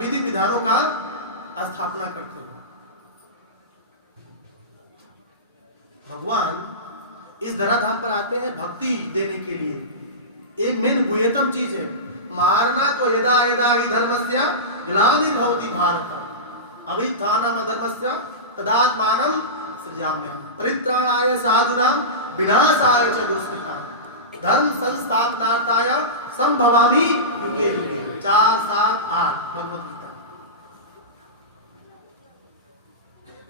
विधि विधानों का स्थापना करते हो। भगवान इस धराधाम पर आते हैं भक्ति देने के लिए। एक मेन गुह्यतम चीज है, मारना तो यदा यदा हि धर्मस्य ग्लानिर् भवति भारत अभित्थानम् अधर्मस्य तदात्मानं सृजाम्यहम् परित्राणाय साधूनां विनाशाय च दुष्कृताम् धर्म संस्थापनार्थाय संभवामि युगे युगे। 4-7-8 भगवद गीता।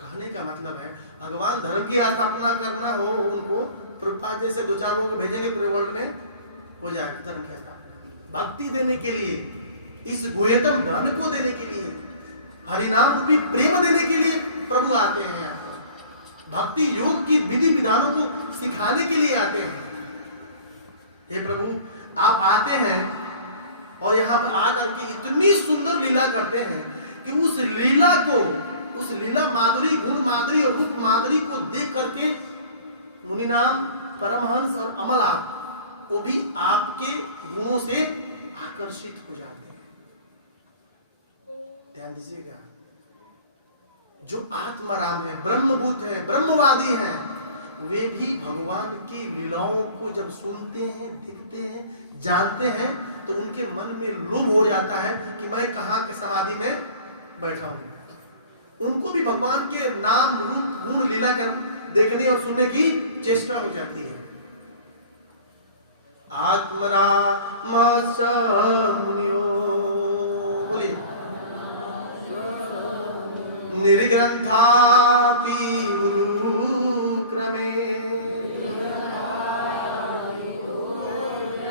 कहने का मतलब है, भगवान धर्म की स्थापना करना हो उनको, प्रभुपाद जैसे 2-4 लोगों को भेजेंगे पूरे वर्ल्ड में, हो जाएगा धर्म की स्थापना। भक्ति देने के लिए, इस गुह्यतम ज्ञान को देने के लिए, हरिनाम रूपी प्रेम देने के लिए प्रभु आते हैं यहाँ पर। भक्ति योग की विधि विधानों को सिखाने के लिए आते हैं। हे प्रभु, आप आते हैं और यहाँ पर आकर के इतनी सुंदर लीला करते हैं कि उस लीला को, उस लीला माधुरी, गुण माधुरी और रूप माधुरी को देख करके मुनिनाम, परमहंस और अमला वो भी आपके गुणों से आकर्षित हो जाते हैं। ध्यान दीजिएगा, जो आत्माराम है, ब्रह्मभूत है, ब्रह्मवादी है, वे भी भगवान की लीलाओं को जब सुनते हैं, दिखते हैं, जानते हैं, तो उनके मन में लोभ हो जाता है कि मैं कहाँ के समाधि में बैठा हूं। उनको भी भगवान के नाम रूप गुण लीला कर देखने और सुनने की चेष्टा हो जाती है। आत्मराम निर्ग्रंथापि क्रमे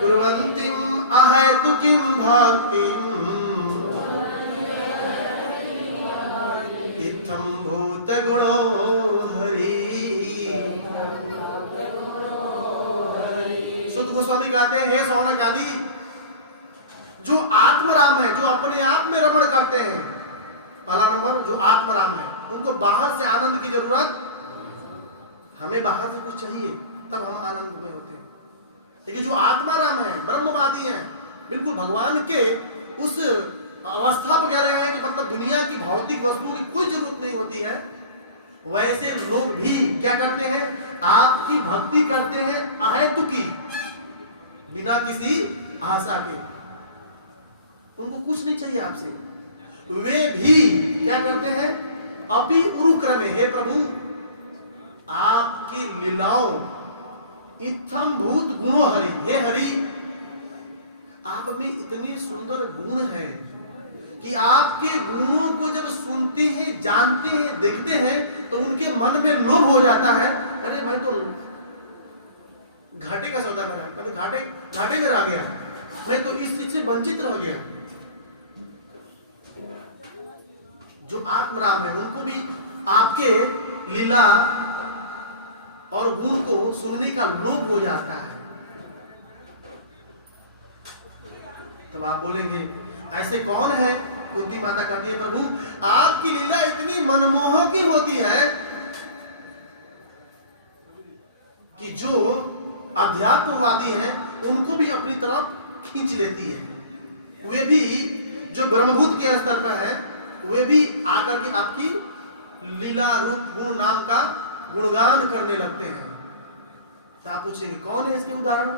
कुर्वन्तिं अहेतुकीं भक्तिं इत्थं भूतगुणो हरि। सुत गोस्वामी कहते हैं, हे सौनक आदि, जो आत्मराम है, जो अपने आप में रमण करते हैं, पहला नंबर जो आत्मराम है, उनको बाहर से आनंद की जरूरत, हमें बाहर से कुछ चाहिए तब हम आनंद में होते हैं। लेकिन जो आत्माराम है, ब्रह्मवादी है, बिल्कुल भगवान के उस अवस्था पर कह रहे हैं कि मतलब दुनिया की भौतिक वस्तुओं की कोई जरूरत नहीं होती है, वैसे लोग भी क्या करते हैं, आपकी भक्ति करते हैं अहेतुकी, बिना किसी आशा के। उनको कुछ नहीं चाहिए आपसे, वे भी क्या करते हैं, अपि उरुक्रमे, हे प्रभु आपकी लीलाओं, इत्थम भूत गुणो हरि, हे हरि आप में इतनी सुंदर गुण है कि आपके गुणों को जब सुनते हैं, जानते हैं, देखते हैं तो उनके मन में लोभ हो जाता है। अरे मैं तो घाटे का सौदा करा, अभी घाटे में आ गया, मैं तो इस चीज से वंचित रह गया। जो आत्मराम है उनको भी आपके लीला और गुण को सुनने का लोभ हो जाता है। तब आप बोलेंगे ऐसे कौन है? क्योंकि माता कहती है, प्रभु आपकी लीला इतनी मनमोहक होती है कि जो अध्यात्मवादी हैं उनको भी अपनी तरफ खींच लेती है। वे भी जो ब्रह्मभूत के स्तर पर है, वे भी आकर के आपकी लीला रूप गुण नाम का गुणगान करने लगते हैं। तो आप पूछेंगे कौन है इसके उदाहरण?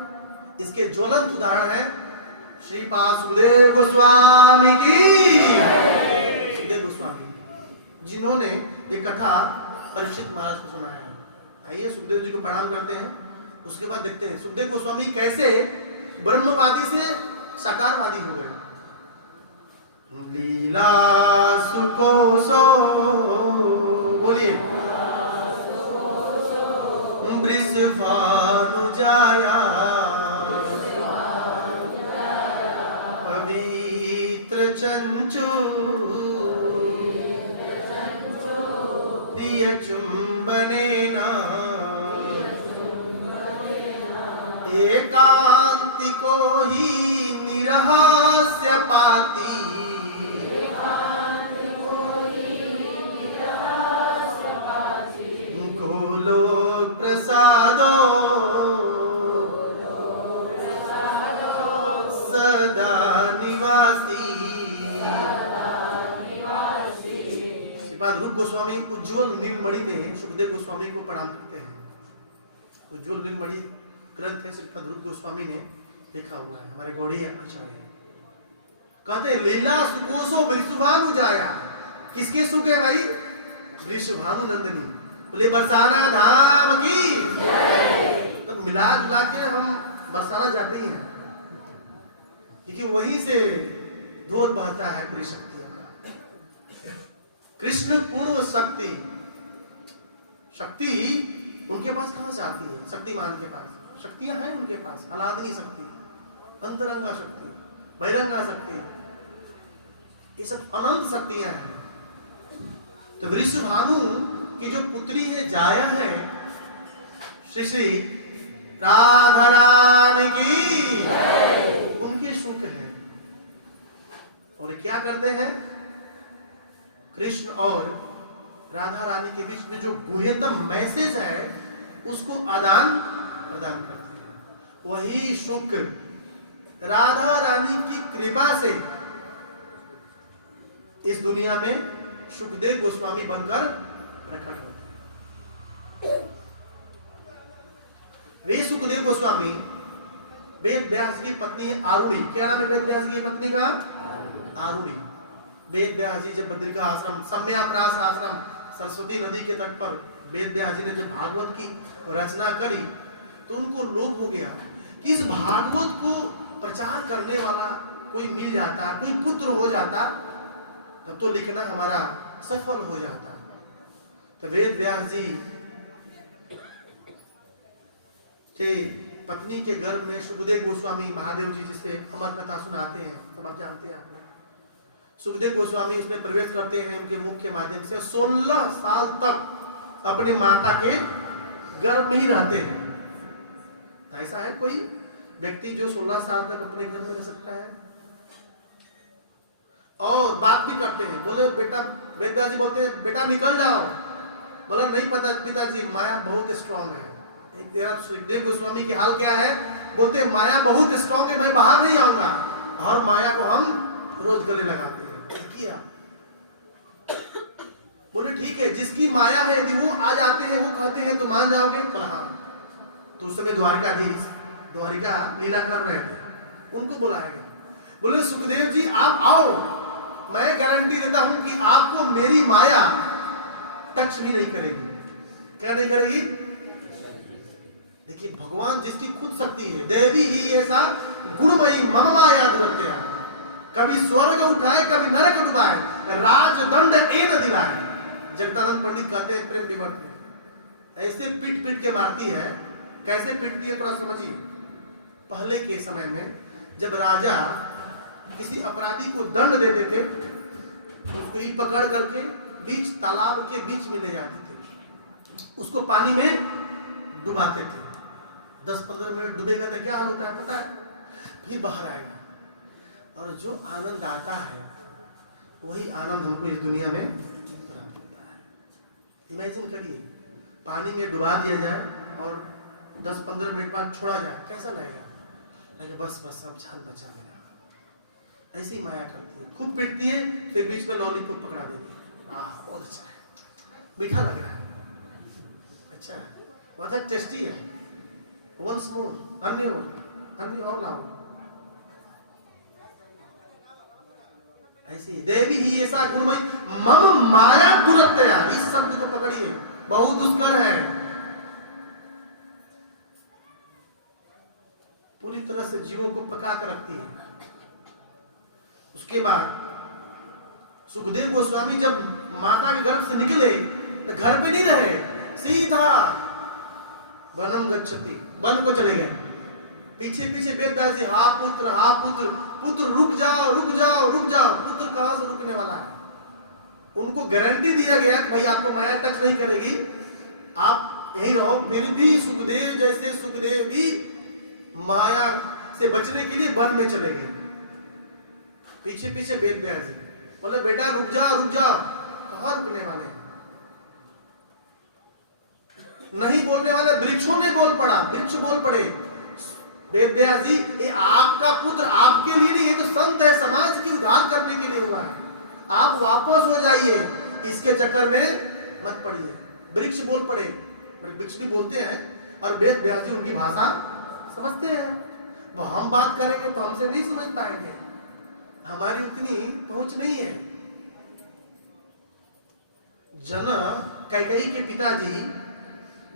इसके ज्वलंत उदाहरण है श्रीपाद सुखदेव गोस्वामी की। सुखदेव गोस्वामी जिन्होंने ये कथा परीक्षित महाराज को सुनाया है। आइए सुखदेव जी को प्रणाम करते हैं, उसके बाद देखते हैं सुखदेव गोस्वामी कैसे ब्रह्मवादी से साकारवादी हो गए। लीला सुकोसो, बोलिए, वृषभानुजाया पवित्र चंचू दिय चुंबनेन एकांतिको ही निरहास्य पाति प्रसादो सदा निवासी। रूप गोस्वामी उज्ज्वल नीलमणि में सुखदेव गोस्वामी को प्रणाम करते हैं। उज्ज्वल नीलमणि ग्रंथ है श्रीपाद रूप गोस्वामी ने लिखा हुआ है, हमारे गौड़ी आचार्य कहते हैं लीला सुकोसो वृषभानु जाया। किसके सुख है भाई? वृषभानु नंदनी। बोले बरसाना धाम की। तो मिला जुला के हम बरसाना जाते ही हैं, क्योंकि वहीं से दूध बहता है पूरी शक्तियों का। कृष्ण पूर्ण शक्ति, शक्ति उनके पास कहां से आती है? शक्तिमान के पास शक्तियां हैं, उनके पास अनादि शक्ति, अंतरंगा शक्ति, बहिरंगा शक्ति, ये सब अनंत शक्तियां हैं। तो वृषभानु की जो पुत्री है जाया है, श्री श्री राधा रानी की, उनके सुख है। और क्या करते हैं? कृष्ण और राधा रानी के बीच में जो गुह्यतम मैसेज है उसको आदान प्रदान करते हैं। वही सुख राधा रानी की कृपा से इस दुनिया में सुखदेव गोस्वामी बनकर प्रकट हो। वे सुखदेव गोस्वामी वेद व्यास की पत्नी आरुणि, क्या नाम है वेद व्यास की पत्नी का? आरुणि। वेद व्यास जी जब बद्रिका आश्रम सम्याप्रास आश्रम सरस्वती नदी के तट पर वेद व्यास जी ने जब भागवत की रचना करी तो उनको लोभ हो गया कि इस भागवत को प्रचार करने वाला कोई मिल जाता, कोई पुत्र हो जाता, तब तो लिखना हमारा सफल हो जाता। तो वेद व्यास जी के पत्नी के गर्भ में सुखदेव गोस्वामी महादेव जी जिससे अमर कथा सुनाते हैं, सब आप जानते हैं। सुखदेव गोस्वामी उसमें प्रवेश करते हैं उनके मुख के माध्यम से। 16 साल तक अपनी माता के गर्भ में ही रहते हैं। ऐसा है कोई व्यक्ति जो 16 साल तक अपने गर्भ में रह सकता है? और बात भी करते हैं। बोले बेटा, वेदव्यास जी बोलते हैं बेटा निकल जाओ। बोला नहीं पता पिताजी, माया बहुत स्ट्रांग है। तेरा सुखदेव गोस्वामी के हाल क्या है? बोलते माया बहुत स्ट्रांग है, मैं बाहर नहीं आऊंगा। और माया को हम रोज गले लगाते हैं। किया बोले ठीक है, जिसकी माया है यदि वो आ जाते हैं, वो खाते हैं तो मान जाओगे? कहा। तो उस समय द्वारिका लीला कर रहे थे, उनको बुलाएगा। बोले सुखदेव जी आप आओ, मैं गारंटी देता हूं कि आपको मेरी माया टच भी नहीं करेगी। क्या नहीं करेगी? देखिए भगवान जिसकी खुद शक्ति है, देवी ही ऐसा गुणमयी मम माया धरत्या, कभी स्वर्ग उठाए कभी नरक डुबाए, राजदंड एन दिलाए। जगदानंद पंडित कहते हैं प्रेम विवर्त में, ऐसे पीट पीट के मारती है। कैसे पीटती है थोड़ा समझिए। पहले के समय में जब राजा किसी अपराधी को दंड देते थे, उसको ही पकड़ करके बीच तालाब के बीच में ले जाते थे, उसको पानी में डुबाते थे। 10-15 मिनट डूबेगा तो क्या होता है पता है? फिर बाहर आएगा। और जो आनंद आता है वही आनंद हमको इस दुनिया में इमेजिन करिए, पानी में डुबा दिया जाए और 10-15 मिनट बाद छोड़ा जाए, कैसा लगेगा? बस अब जान बचा मेरा। ऐसी माया करती है, खुद पीटती है, फिर बीच में लॉलीपॉप पकड़ा देती है। बहुत अच्छा है, मीठा लग रहा है, अच्छा है, बहुत टेस्टी है। Once more, अन्य और लाओ। ऐसी देवी ही ऐसा गुणमयी मम माया दुरत्या, इस शब्द को पकड़िए, बहुत दुष्कर है। पूरी तरह से जीवों को पका कर रखती है। उसके बाद सुखदेव गोस्वामी जब माता के गर्भ से निकले तो घर पे नहीं रहे, सीधा वनम गच्छति, वन को चले गए। पीछे पीछे वेदव्यास जी हा पुत्र पुत्र रुक जाओ रुक जाओ रुक जाओ। पुत्र कहां से रुकने वाला है? उनको गारंटी दिया गया कि भाई आपको माया टच नहीं करेगी, आप यहीं रहो। फिर भी सुखदेव जैसे सुखदेव भी माया से बचने के लिए वन में चले गए। पीछे पीछे वेदव्यास जी बोले बेटा रुक जाओ कहां रुकने वाले? नहीं बोलने वाले वृक्षों ने बोल पड़ा, वृक्ष बोल पड़े। वेदव्यास जी ये आपका पुत्र आपके लिए नहीं, ये तो संत है, समाज की उद्धार करने के लिए हुआ है, आप वापस हो जाइए, इसके चक्कर में मत पड़िए। वृक्ष बोल पड़े, वृक्ष भी बोलते हैं और वेदव्यास जी उनकी भाषा समझते हैं। वो हम बात करेंगे तो हमसे नहीं समझ पाएंगे, हमारी उतनी पहुंच नहीं है। कैकेयी के पिताजी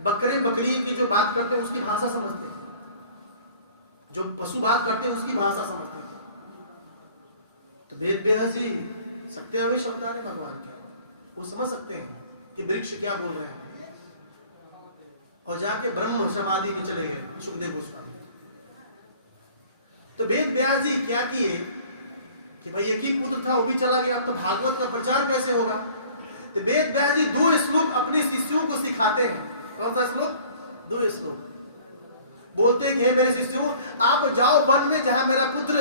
बकरे बकरी की जो बात करते हैं उसकी भाषा समझते हैं, जो पशु बात करते हैं उसकी भाषा समझते हैं। तो वेदव्यास जी सकते हुए शब्द है भगवान के, वो समझ सकते हैं कि वृक्ष क्या बोल रहे हैं। और जाके ब्रह्म समाधि में चले गए सुखदेव गोस्वामी। तो वेदव्यास जी क्या किए कि भाई एक ही पुत्र था, वो भी चला गया, अब तो भागवत का प्रचार कैसे होगा? तो वेदव्यास जी 2 श्लोक अपने शिष्यों को सिखाते हैं। कौन सा श्लोक? 2 श्लोक। बोलते हैं कि मेरे शिष्यों आप जाओ वन में जहां मेरा पुत्र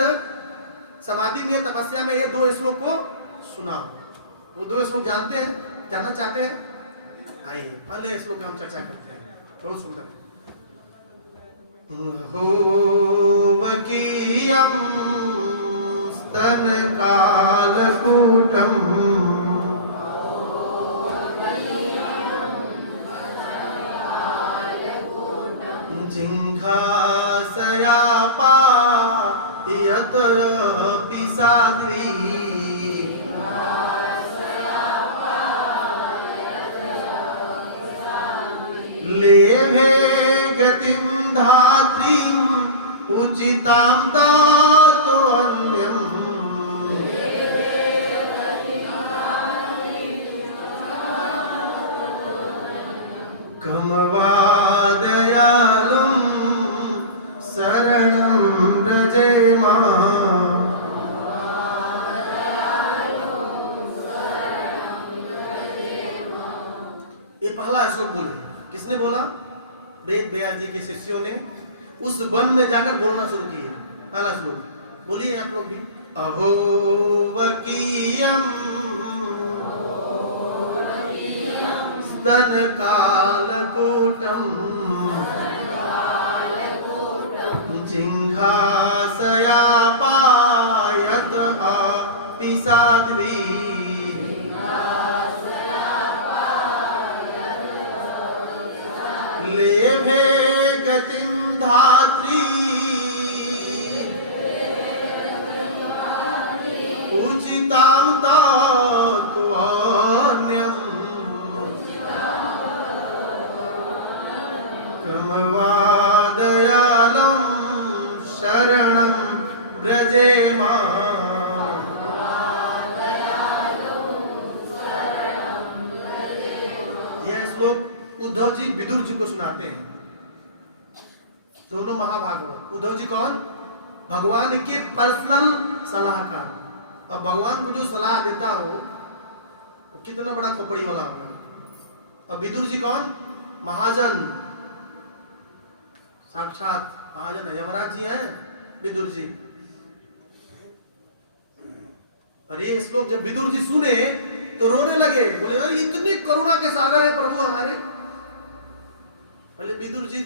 समाधि में तपस्या में, ये 2 श्लोक को सुनाओ। वो 2 श्लोक जानते हैं, जानना चाहते हैं? आइए पहले श्लोक हम चर्चा करते हैं, बहुत सुंदर। होवकीयं स्तन कालकूटम् जिघासयापायत पिसाद्री गतिं धात्रीं उचितां दातु अन्यम् कमवादयालुं शरणं व्रजेमा। ये पहला श्लोक बोले, किसने बोला? वेद व्यास जी के शिष्यों ने उस वन में जाकर बोलना शुरू किया। पहला श्लोक बोलिए आप लोग भी। अहो वकीयम स्तन कालकूटम जिह्वासयापायत अतिसाध्वी लेभे गतिं धात्री उचितां तातु अन्यम् कमवादयालं शरणं व्रजेमा। यह श्लोक उद्धव जी विदुर जी को सुनाते हैं। दोनों महाभागवत। उद्धव जी कौन? भगवान के पर्सनल सलाहकार। और भगवान को जो सलाह देता हो वो कितना बड़ा खोपड़ी वाला होगा। और विदुर जी कौन? महाजन, साक्षात महाजन यमराज जी हैं विदुर जी। और ये श्लोक जब विदुर जी सुने तो रोने लगे, बोले अरे इतनी करुणा के सागर है प्रभु हमारे। विदुर जी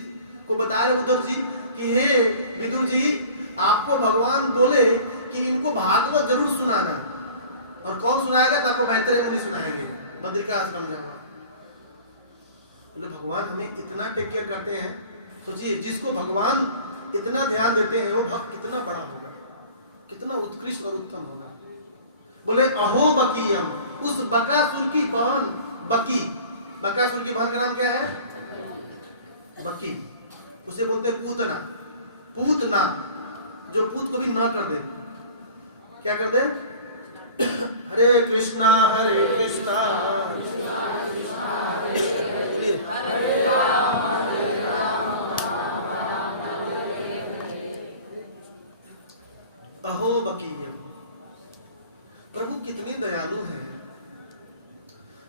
को बताया उद्धव जी कि हे विदुर जी, आपको भगवान बोले कि इनको भागवत जरूर सुनाना। और कौन सुनाएगा? तो आपको मैत्रेय मुनि सुनाएंगे बद्रिका आश्रम जाकर। भगवान हमें इतना टेक केयर करते हैं, सोचिए जिसको भगवान इतना ध्यान देते हैं वो भक्त कितना बड़ा होगा, कितना उत्कृष्ट और उत्तम होगा। बोले अहो बकीयम, उस बकासुर की बहन बकी। बकासुर की बहन का नाम क्या है? बकी। उसे बोलते पूतना। पूतना जो पूत को भी ना कर दे, क्या कर दे? हरे कृष्णा हरे कृष्णा अहो बकीयम। प्रभु कितने दयालु हैं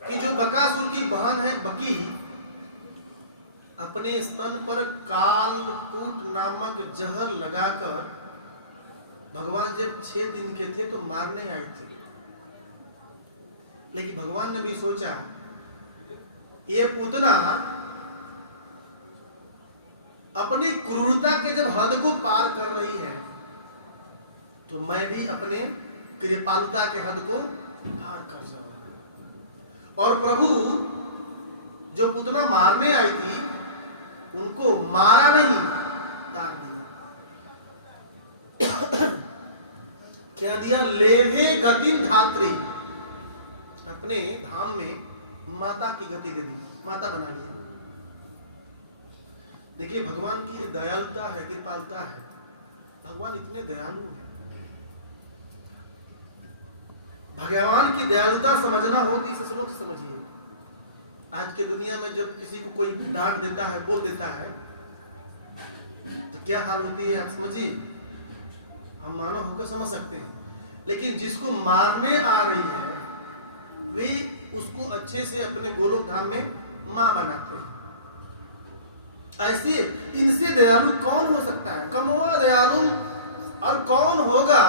कि जो बकासुर की बहन है बकी, अपने स्तन पर कालकूट नामक जहर लगाकर भगवान जब 6 दिन के थे तो मारने आई थी। लेकिन भगवान ने भी सोचा ये पुतना अपनी क्रूरता के जब हद को पार कर रही है तो मैं भी अपने कृपालुता के हद को पार कर जाऊंगा। और प्रभु जो पुतना मारने आई थी उनको मारा नहीं, तार दिया। क्या दिया? लेभे गतिं धात्री, अपने धाम में माता की गति दे दी, माता बना दिया। देखिए भगवान की दयालुता है, कृपालुता है। भगवान इतने दयालु हैं। भगवान की दयालुता समझना हो तो इस श्लोक समझिए। आज के दुनिया में जब किसी को कोई डांट देता है, बोल देता है, तो क्या हाल होती है आप समझिए। हम मानव होकर समझ सकते हैं, लेकिन जिसको मारने आ रही है वे उसको अच्छे से अपने गोलोक धाम में मां बनाते हैं। ऐसे इनसे दयालु कौन हो सकता है? कमवा दयालु। और कौन होगा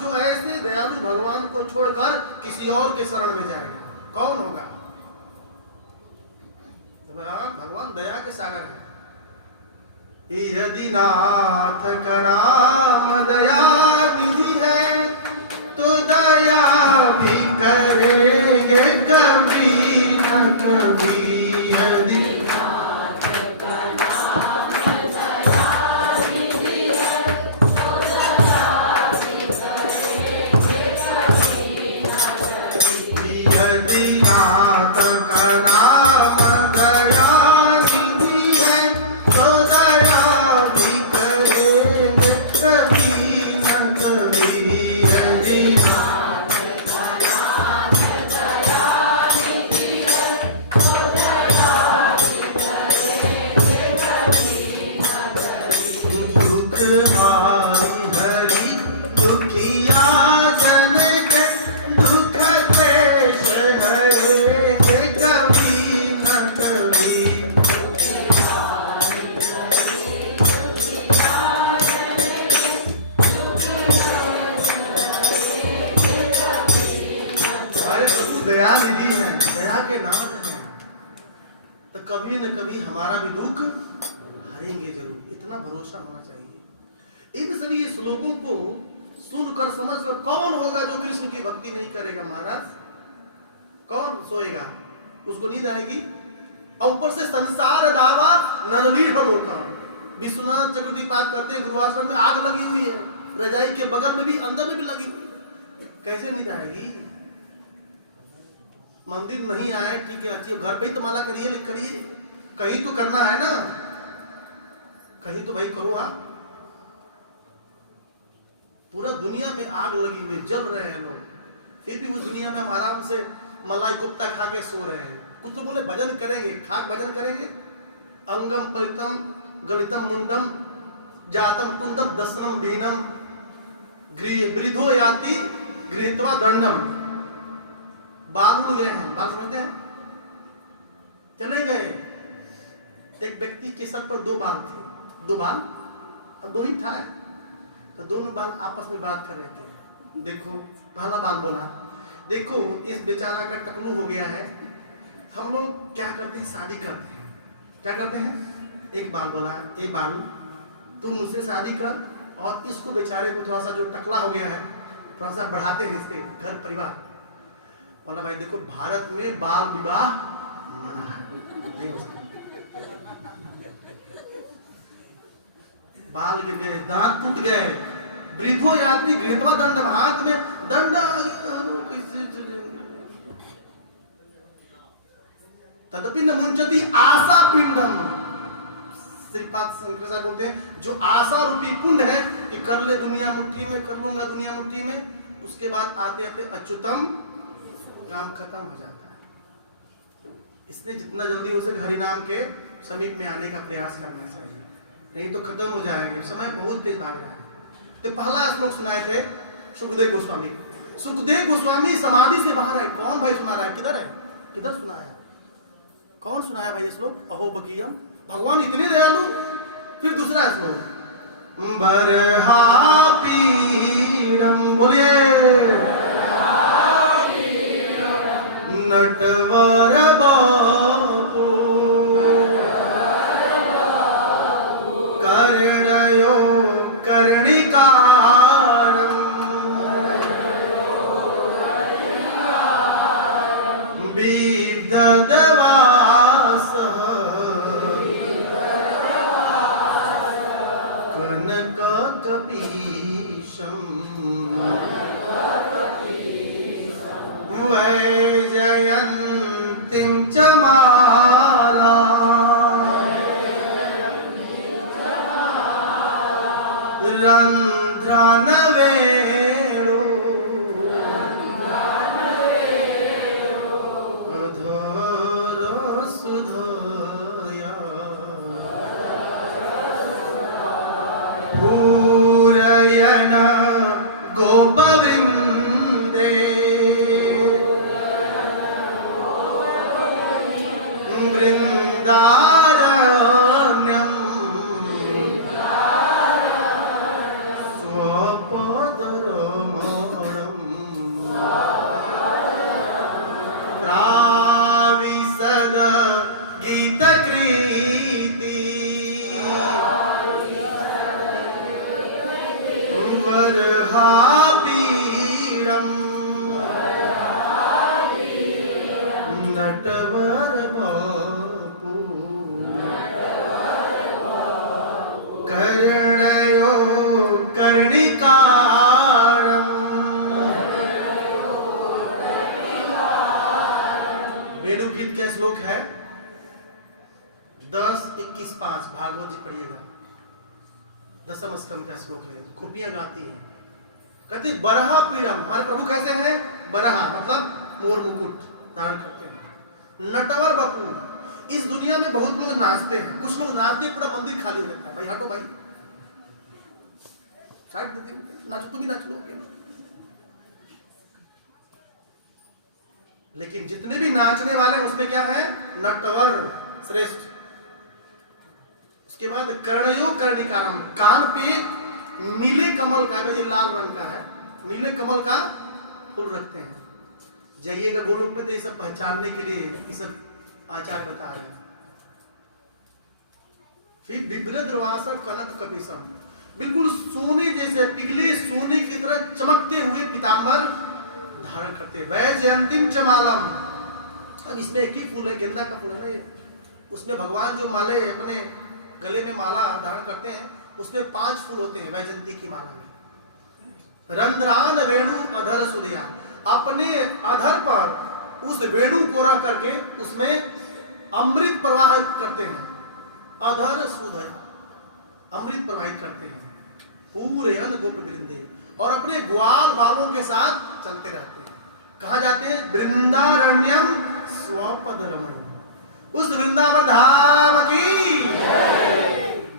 जो ऐसे दयालु भगवान को छोड़कर किसी और के शरण में जाएगा? कौन होगा? भगवान दया के सागर है। यदि नाथ का नाम दया निधि है तो दया भी करेंगे कभी न कभी। यदि नाथ का नाम दया निधि है तो दया भी करेंगे कभी न कभी। यदि नाथ का नाम दया निधि है तो दया प्रभु दया निधि है, दया के नाथ है, तो कभी न कभी हमारा भी दुख हरेंगे जरूर, इतना भरोसा होना चाहिए। इन सभी श्लोकों को सुनकर समझकर कौन होगा जो कृष्ण की भक्ति नहीं करेगा महाराज? कौन सोएगा? उसको नींद आएगी? और ऊपर से संसार डावा नरवीर होगा। विश्वनाथ चक्रवर्ती पाठ करते हैं, गुरुवासर में आग लगी हुई है, रजाई के बगल में भी, अंदर में भी लगी हुई, कैसे नींद आएगी? मंदिर नहीं आए ठीक है, अच्छी घर पे तो माला करिए, करिए, कहीं तो करना है ना, कहीं तो भाई करो आप। पूरा दुनिया में आग लगी हुई, जल रहे हैं लोग, फिर भी उस दुनिया में हम आराम से मलाई कुत्ता खा के सो रहे हैं। कुछ तो बोले भजन करेंगे, खाक भजन करेंगे। अंगम पलितम गणितम मुंडम जातम कुंदम दसनम दीनम गृधो याति गृहीत्वा दंडम। बाल उड़ गए हैं, बाल समझते हैं, चले गए। एक व्यक्ति के सर पर 2 बाल थे, 2 बाल और 2 ही था, तो दोनों बाल आपस में बात कर रहे थे। देखो पहला बाल बोला, देखो इस बेचारा का टकलू हो गया है, हम लोग क्या करते हैं, शादी करते हैं, क्या करते हैं? एक बाल बोला, एक बाल तू मुझसे शादी कर, और इसको बेचारे को थोड़ा सा जो टकला हो गया है थोड़ा सा बढ़ाते हैं, इसके घर परिवार। बोला भाई देखो भारत में बाल विवाह मना है, बाल गिर गए, दांत टूट गए, वृद्धो याति गृहीत्वा दंड, हाथ में दंड, तदपि न मुंचति आशा पिंडम। श्रीपाद शंकराचार्य बोलते हैं जो आशा रूपी कुंड है कि कर ले दुनिया मुट्ठी में, कर लूंगा दुनिया मुट्ठी में, उसके बाद आते आते अच्युतम काम खत्म हो जाता है। इसलिए जितना जल्दी हो सके हरिनाम के समीप में आने का प्रयास करना चाहिए, नहीं तो खत्म हो जाएंगे, समय बहुत तेज भाग रहा है। तो पहला श्लोक सुनाए थे सुखदेव गोस्वामी। सुखदेव गोस्वामी समाधि से बाहर है। कौन भाई सुना रहा है? किधर है? किधर सुनाया? कौन सुनाया भाई श्लोक? अहो बकियम, भगवान इतने दयालु। फिर दूसरा श्लोक, बरहा पीड़म, बोलिए नटवर बाबू कर्णयो कर्णिकारम विदधवास कनककपीशम वैजयन्तीं च माला रन्ध्रानवेणु सुधया पूरयन गोपवृन्दे वृन्दारण्यं स्वपदरमणम् प्राविशद गीतकृति वरहापीडम् नटवर बापू कर्णयो कर्णिकारम्। वेणुगीत का श्लोक है 10, 21, 5 भागवत जी पढ़िएगा, 10वें स्कंद का श्लोक है। खुफिया गाती है, कहते बरहा पीड़म, हमारे प्रभु कैसे हैं? बरहा मतलब मोर मुकुट धारण करते हैं। नटवर बापू, इस दुनिया में बहुत लोग नाचते हैं, कुछ लोग नाचते पूरा मंदिर खाली रहता है। भाई हटो भाई, नाचो, तुम भी नाच लो। लेकिन जितने भी नाचने वाले उसमें क्या है? नटवर श्रेष्ठ। उसके बाद कर्णयो कर्णिकारम, कान पे नीले कमल का, ये लाल रंग का है, नीले कमल का फूल रखते हैं। जाइएगा गोलोक में तो ये सब पहचानने के लिए ये सब आचार्य बता रहे हैं। फिर विभ्रद रवासा कनक कपिसम, बिल्कुल सोने जैसे पिघले सोने की तरह चमकते हुए पीताम्बर धारण करते। वैजयंतीम च मालम, अब इसमें एक ही फूल है, गेंदा का फूल है ना, उसमें भगवान जो माले अपने गले में माला धारण करते हैं उसमें 5 फूल होते हैं वैजयंती की माला में। रंध्रान वेणु अधर सुदिया, अपने अधर पर उस वेणु को रख करके उसमें अमृत प्रवाहित करते हैं। अधर सुदय, अमृत प्रवाहित करते हैं। पूरे गोपवृंदे, और अपने ग्वाल बालों के साथ चलते रहते हैं। कहाँ जाते हैं? वृंदारण्यम स्वपदरमण, उस वृंदावन धाम की,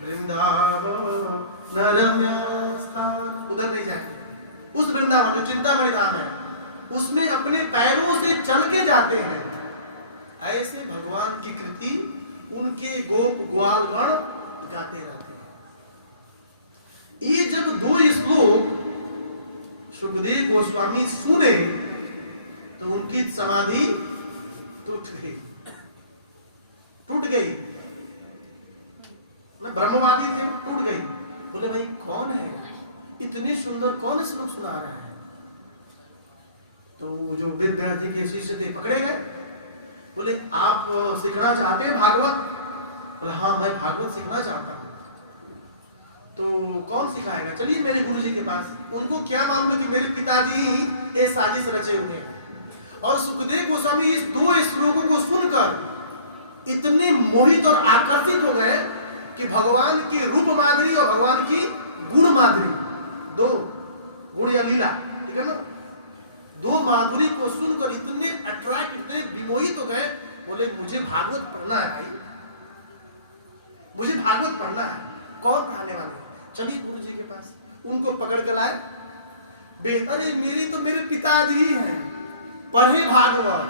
वृंदावन उधर नहीं जाएंगे, उस वृंदावन जो चिंतामणि धाम है उसमें अपने पैरों से चल के जाते हैं। ऐसे भगवान की कृति उनके गोप ग्वालगण गाते रहते हैं। ये जब 2 श्लोक सुखदेव गोस्वामी सुने तो उनकी समाधि टूट गई। मैं ब्रह्मवादी थे, टूट गई। बोले भाई कौन है, इतने सुंदर कौन श्लोक सुना रहा है? तो जो विद्यार्थी के शिष्य थे पकड़े गए। बोले आप सीखना चाहते हैं भागवत? बोले हाँ मैं भागवत सीखना चाहता हूँ। तो कौन सिखाएगा? चलिए मेरे गुरुजी के पास। उनको क्या मालूम कि मेरे पिताजी ये साजिश रचे हुए हैं। और सुखदेव गोस्वामी इस 2 श्लोकों को सुनकर इतने मोहित और आकर्षित हो गए कि भगवान की रूप माधुरी और भगवान की गुण माधुरी, 2 गुण या लीला, ठीक है ना, 2 माधुरी को सुनकर इतने अट्रैक्ट, इतने विमोहित हो गए। बोले मुझे भागवत पढ़ना है भाई, मुझे भागवत पढ़ना है। कौन पढ़ाने वाले? चलिए गुरु जी के पास। उनको पकड़ कर लाए। अरे मेरे पिताजी हैं, पढ़े भागवत,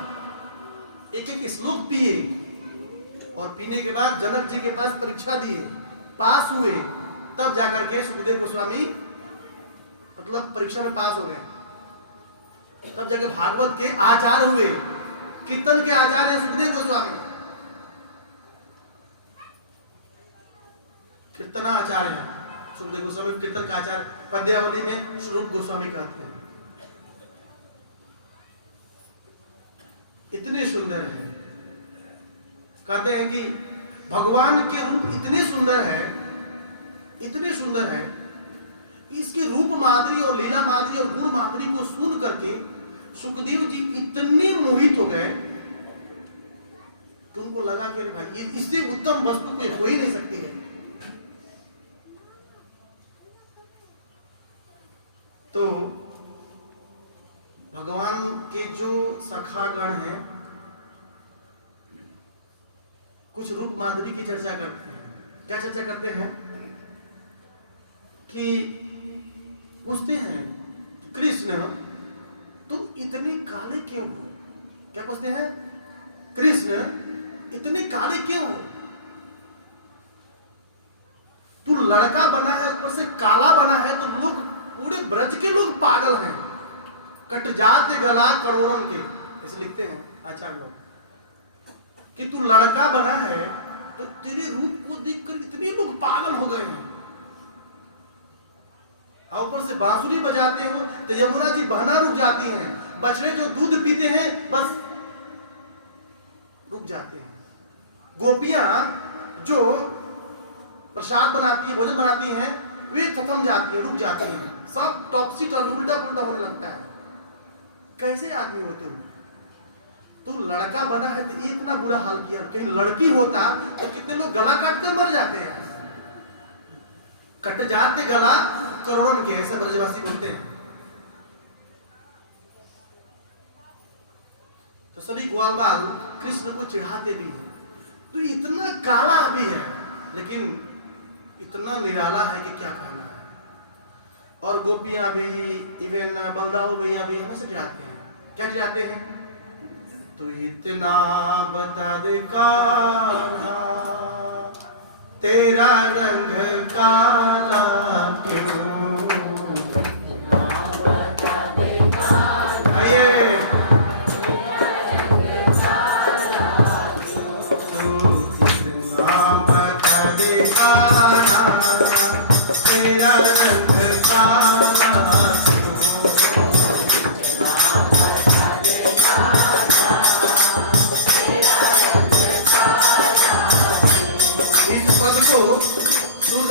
एक श्लोक पिए, और पीने के बाद जनक जी के पास परीक्षा दिए, पास हुए, तब जाकर के सुखदेव गोस्वामी मतलब परीक्षा में पास हो गए। तब जाकर भागवत के आचार्य हुए, कीर्तन के आचार्य हैं सुखदेव गोस्वामी, कीर्तनाचार्य हैं सुखदेव गोस्वामी। कीर्तन का आचार्य पद्यावली में स्वरूप गोस्वामी कहते हैं। इतने सुंदर है, कहते हैं कि भगवान के रूप इतने सुंदर है, इतने सुंदर है, इसके रूप माधुरी और लीला माधुरी और गुण माधुरी को सुन करके सुखदेव जी इतने मोहित हो गए कि उनको लगा कि भाई इससे उत्तम वस्तु कोई हो ही नहीं सकती है। तो भगवान के जो सखागण हैं कुछ रूप माधुरी की चर्चा करते हैं। क्या चर्चा करते हैं? कि पूछते हैं कृष्ण तो इतने काले क्यों हो? क्या पूछते हैं? कृष्ण इतने काले क्यों हो? तू लड़का बना है, ऊपर से काला बना है, तो लोग पूरे ब्रज के लोग पागल हैं। कट जाते गला करोड़न के, ऐसे लिखते हैं आचार्य लोग, कि तू लड़का बना है तो तेरे रूप को देखकर इतने लोग पागल हो गए हैं। और ऊपर से बांसुरी बजाते हो तो यमुना जी बहना रुक जाती हैं, बछड़े जो दूध पीते हैं बस रुक जाते हैं, गोपियां जो प्रसाद बनाती है, भोजन बनाती हैं, वे खत्म जाती है, रुक जाती हैं, सब टॉपसी टर्न उल्टा पुल्टा होने लगता है। कैसे आदमी होते हो? तो लड़का बना है तो इतना बुरा हाल किया, कहीं लड़की होता तो कितने लोग गला काट कर मर जाते हैं। कट जाते गला करोड़न के, ऐसे ब्रजवासी बोलते हैं। तो सभी ग्वाल बाल कृष्ण को चिढ़ाते भी हैं। तो इतना काला भी है लेकिन इतना निराला है कि क्या कहना है। और गोपियां भी, इवन बंदाऊ भैया भी हमें से जाते हैं। क्या जाते हैं? तो इतना बता दे काला तेरा रंग काला क्यों?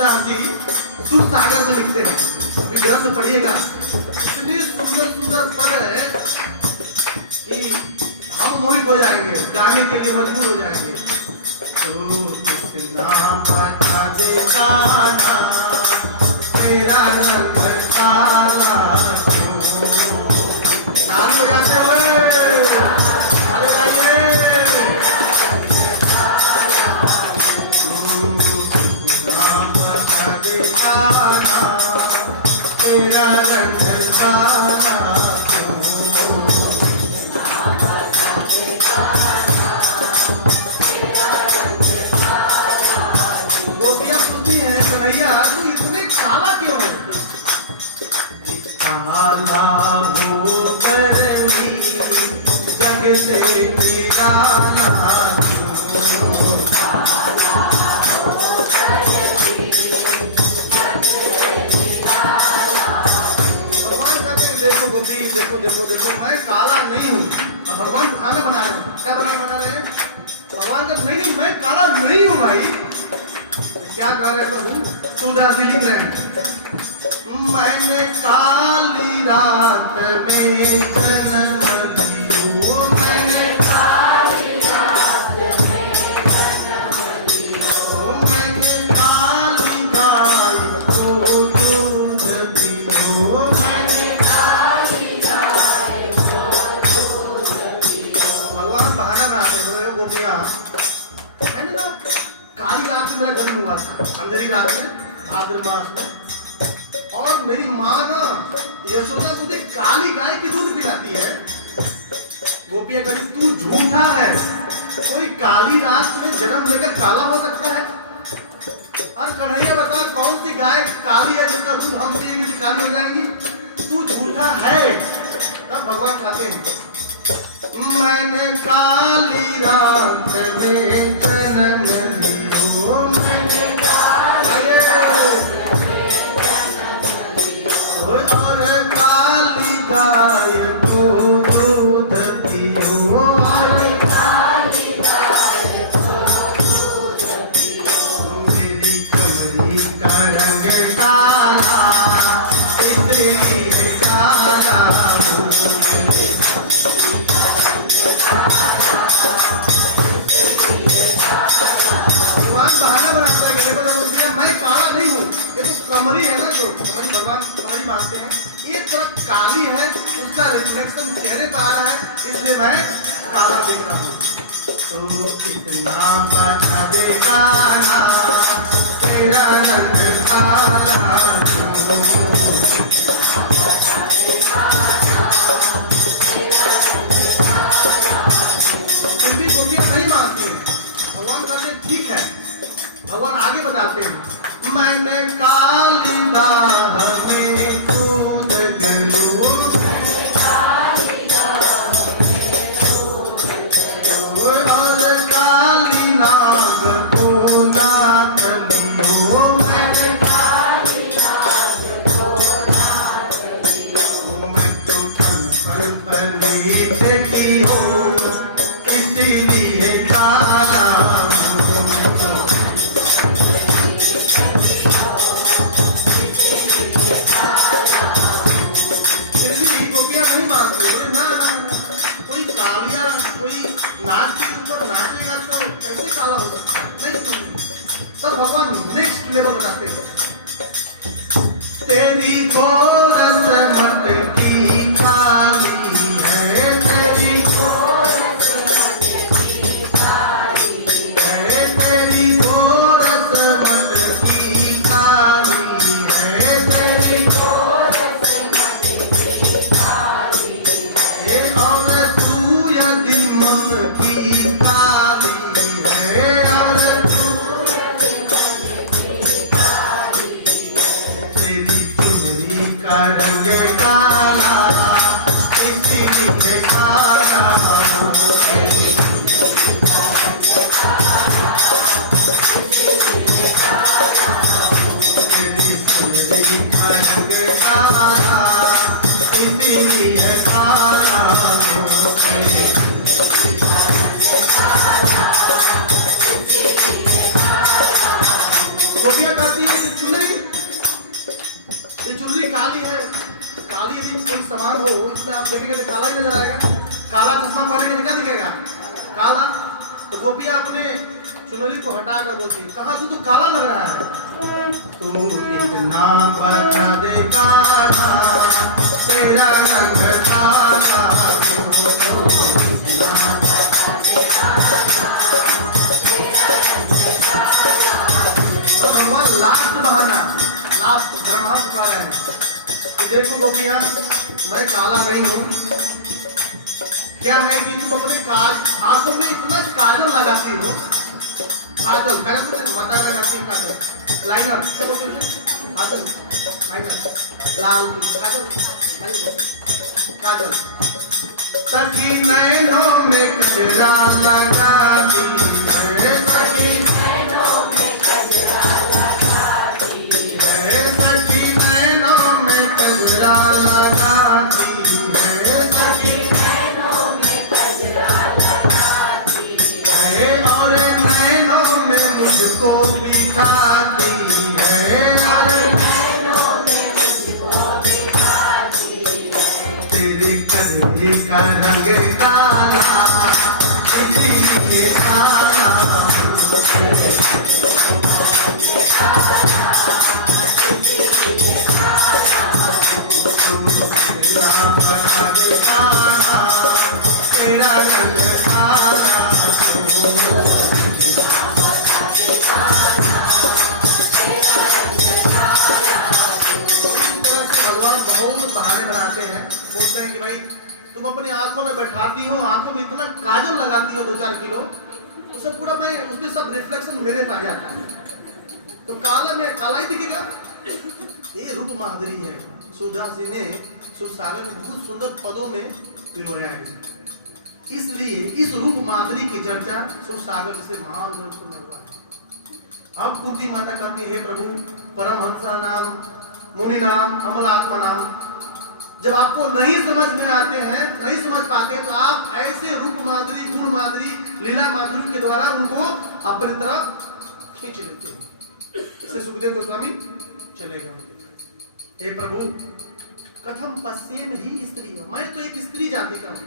सूरदास जी सुर सागर में लिखते हैं, अभी ग्रंथ पढ़िएगा, इतने सुंदर सुंदर पद है कि हम मोहित हो जाएंगे, गाने के लिए मजबूर हो जाएंगे। तो नाम का देखाना तेरा रंग काला लाल हो जाते हुए तेरा रंग काला गोपियां पूछती हैं कन्हैया तू इतने काला क्यों है? काला हो करनी जग से निराला देखो देखो देखो मैं काला नहीं हूँ। भगवान खाना बना रहे हैं, क्या बना रहे हैं? भगवान का नहीं, मैं काला नहीं हूँ भाई। क्या कह रहे प्रभु? सूरदास जी लिख रहे हैं, मैंने काली रात में जन्म लियो, मैंने काली रात में जन्म लियो, मैंने काली गाय को दूध पियो, मैंने काली गाय को दूध पियो। भगवान बहाना बनाते हैं, गोपियां मैंने ना काली रात में मेरा जन्म हुआ था, अंधेरी रात में, भाद्र मास में, और मेरी माँ ना यशोदा मुझे काली गाय की दूध पिलाती है। गोपियां कहती तू झूठा है, कोई काली रात में जन्म लेकर काला हो सकता है? और कन्हैया बता कौन सी गाय काली है जिसका दूध हम पिएंगे तो काली हो जाएंगी? तू झूठा है। तब भगवान कहते हैं मैंने काली रात में जन्म लियो, मैंने और काली गाय को दूध पियो, और काली गाय को दूध पियो। मेरी कमरी का रंग काला इसलिए काला भगवान बहाना बनाता है कि देखो मैं काला नहीं हूँ, ये तो कमरी है ना, जो कमरी भगवान समझ पाते हैं, एक तरफ काली है उसका रिफ्लेक्शन चेहरे पर आ रहा है, इसलिए मैं काला दिख रहा हूँ। तो इतना बता देखाना तेरा रंग काला फिर भी गोपियां नहीं मानती है। भगवान कहते ठीक है। भगवान आगे बताते हैं मैंने काली दाह में कूद गयो, और काली नाग को नाथ लियो, मैंने काली नाग को नाथ लियो। मैं तो कण पर नीत की हो इसलिए काला भगवान नेक्स्ट लेवल बताते हैं तेरी गोरस मटकी खाली है, तेरी गोरस मटकी खाली है, तेरी गोरस मटकी खाली है, तेरी गोरस मटकी खाली है, और तू यदि मन की काली है, और रंग काला इसलिए काला इसलिए काला गोपियां अपने चुनरी को हटाकर बोलती, कहा तू तो काला लग रहा है। तू इतना बता दे काला, तेरा रंग काला, तो भगवान लाख बहाना, लाख ब्रह्मा बता रहे हैं कि देखो गोपियां, मैं काला नहीं हूँ। क्या है कि तुम अपने आंखों में इतना काजल लगाती हो, काजल मैंने तुमसे मता लगाती है, काजल लाइनर, काजल लाइनर, लाल काजल, काजल सखी नैनों में कजरा लगाती है, सखी नैनों में कजरा लगाती है, सखी नैनों में कजरा लगाती है, सखी और नैनों में मुझको दिखाती है, तेरी कजरी का रंग काला, इसीलिए काला तेरा रंग काला। भगवान बहुत बहाने बनाते हैं, बोलते हैं कि भाई तुम अपनी आंखों में बैठाती हो, आंखों में इतना काजल लगाती हो 2-4 किलो, तो सब पूरा मैं उसमें सब रिफ्लेक्शन मेरे में आ जाता है, तो काला में काला ही दिखेगा। ये रूप माधुरी है, सूरदास जी ने सुरसागर के बहुत सुंदर पदों में पिरोया है। इसलिए इस रूप माधुरी की चर्चा सुरसागर से महान रूप में हुआ है। अब कुंती माता कहती है, प्रभु परमहंसा नाम, मुनि नाम, अमलात्मा नाम जब आपको नहीं समझ में आते हैं, नहीं समझ पाते, तो आप ऐसे रूप माधुरी, गुण माधुरी, लीला माधुरी के द्वारा उनको अपनी तरफ खींच लेते हैं। इससे सुखदेव गोस्वामी चले गए, हे प्रभु कथम पश्येन ही स्त्री, मैं तो एक स्त्री जाति का हूं।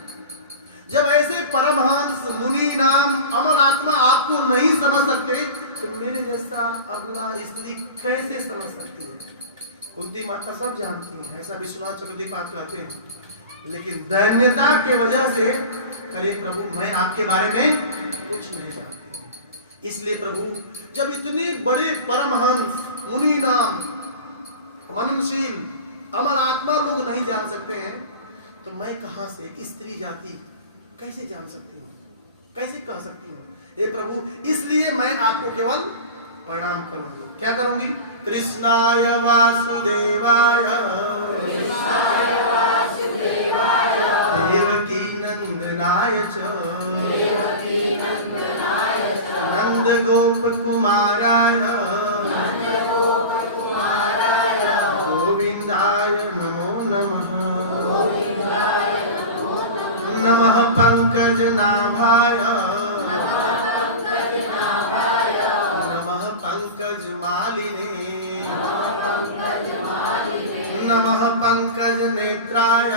जब ऐसे परमहंस, मुनि नाम, अमर आत्मा आपको नहीं समझ सकते, तो मेरे जैसा अगला स्त्री कैसे समझ सकती है। कुंती माता सब जानती है, ऐसा विश्वनाथ चक्रवर्ती बात कहते हैं, लेकिन दैन्यता के वजह से करे प्रभु मैं आपके बारे में कुछ नहीं जानती। इसलिए प्रभु जब इतने बड़े परमहंस, मुनि नाम, मननशील, अमर आत्मा लोग नहीं जान सकते हैं, तो मैं कहां से एक स्त्री जाति कैसे जान सकती हूँ, कैसे कह सकती हूँ। हे प्रभु इसलिए मैं आपको केवल प्रणाम करूंगी। क्या करूंगी? कृष्णाय वासुदेवाय देवकी नंदनाय च नंद गोप कुमाराय गोविंदाय नमो नमः। नमः पंकज नाभाय नमः पंकज मालिने नमः पंकज नेत्राय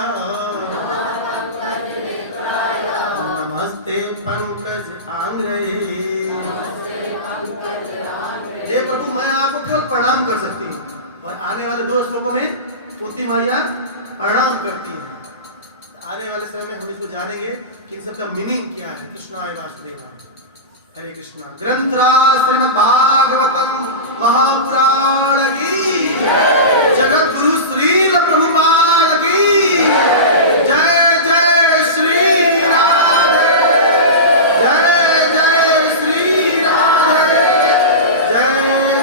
नमस्ते पंकज आंग्रये। ये प्रभु मैं आपको केवल प्रणाम कर सकती हूँ, और आने वाले 2 श्लोकों में कुंती मैया प्रणाम करती है। आने वाले समय में हम इसको जानेंगे कि इन सबका मीनिंग क्या है। कृष्णाय वासुदेवाय, हरे कृष्णा। ग्रंथराज श्रीमद् भागवतम महापुराण की जगत गुरु श्रील प्रभुपाद की जय जय श्री राधे, जय जय श्री राधे, जय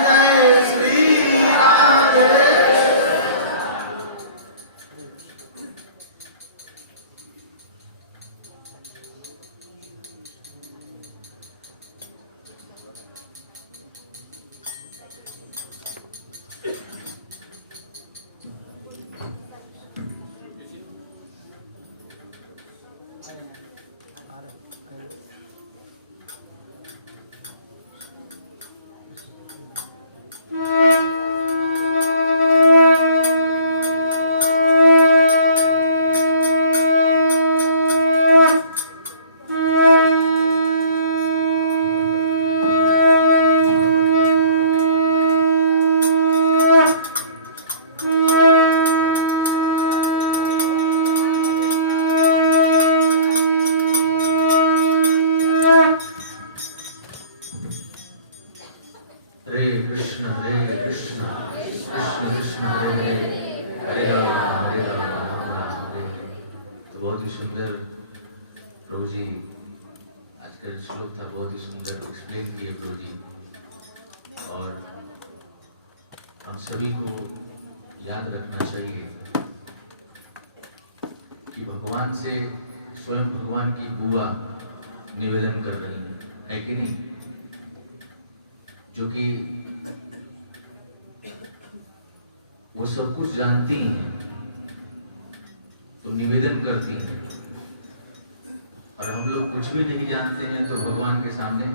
जय श्री राधे। कृष्ण कृष्ण कृष्ण हरे हरे हरे राम राम राम हरे। तो बहुत ही सुंदर प्रभु जी आज का श्लोक था, बहुत ही सुंदर एक्सप्लेन किए प्रभु जी। और हम सभी को याद रखना चाहिए कि भगवान से स्वयं भगवान की बुआ निवेदन कर रही है कि नहीं, जो कि वो सब कुछ जानती हैं तो निवेदन करती हैं, और हम लोग कुछ भी नहीं जानते हैं तो भगवान के सामने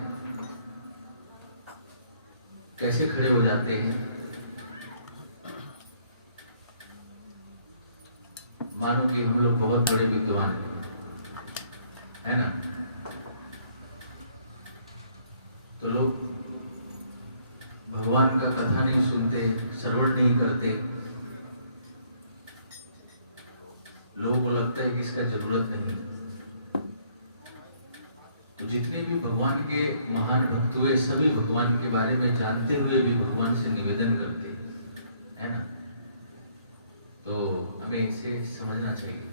कैसे खड़े हो जाते हैं। मानो कि हम लोग बहुत बड़े विद्वान है ना, तो लोग भगवान का कथा नहीं सुनते, श्रवण नहीं करते, लोगों को लगता है कि इसका जरूरत नहीं। तो जितने भी भगवान के महान भक्त हुए सभी भगवान के बारे में जानते हुए भी भगवान से निवेदन करते है ना। तो हमें इसे समझना चाहिए।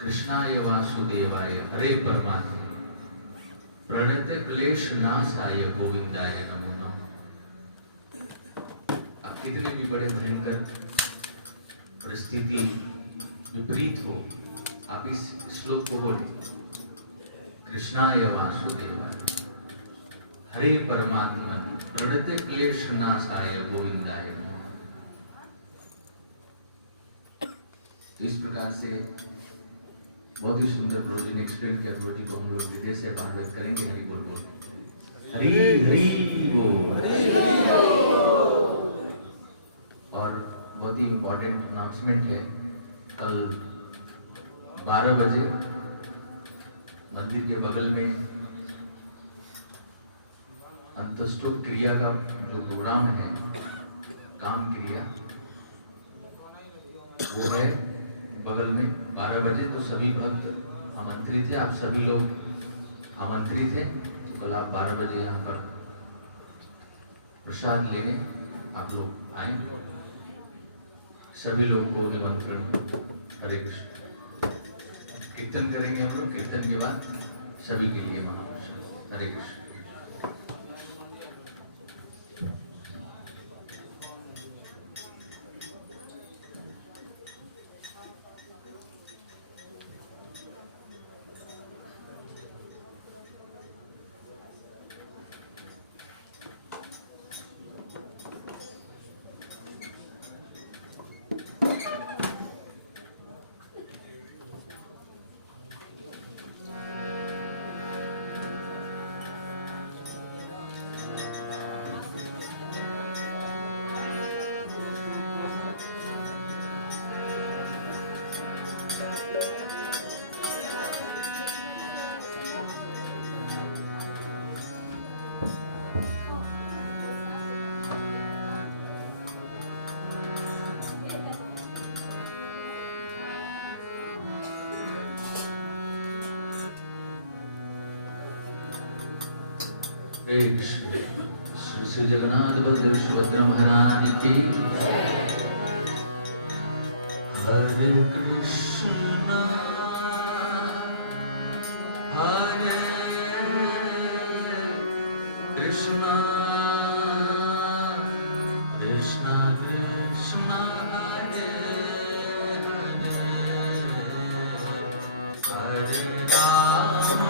कृष्णाय वासुदेवाय हरे परमात्मा प्रणत क्लेश नाशाय गोविंदाय नमो नमः। आप कितने भी बड़े भयंकर परिस्थिति विपरीत हो, आप इस श्लोक को बोले, कृष्णाय वासुदेवाय हरे परमात्मा प्रणत क्लेश नाशाय गोविंदाय नमः। तो इस प्रकार से बहुत ही सुंदर प्रभु जी ने एक्सप्लेन किया। प्रभु जी को हम लोग हृदय से आभार करेंगे। हरि बोल बोल, हरि हरि बोल। और बहुत ही इम्पोर्टेंट अनाउंसमेंट है, कल 12 बजे मंदिर के बगल में अंतस्तुप क्रिया का जो प्रोग्राम है, काम क्रिया, वो है बगल में 12 बजे। तो सभी भक्त आमंत्रित है, आप सभी लोग आमंत्रित हैं। तो कल आप 12 बजे यहाँ पर प्रसाद लेने आप लोग आए, सभी लोगों को निमंत्रण। हरे कृष्ण। कीर्तन करेंगे हम लोग, कीर्तन के बाद सभी के लिए महाप्रसाद। हरे कृष्ण। हरे कृष्ण। श्री जगन्नाथ बलदेव सुभद्रा महारानी की। हरे कृष्ण हरे कृष्ण कृष्ण कृष्ण हरे हरे हरे राम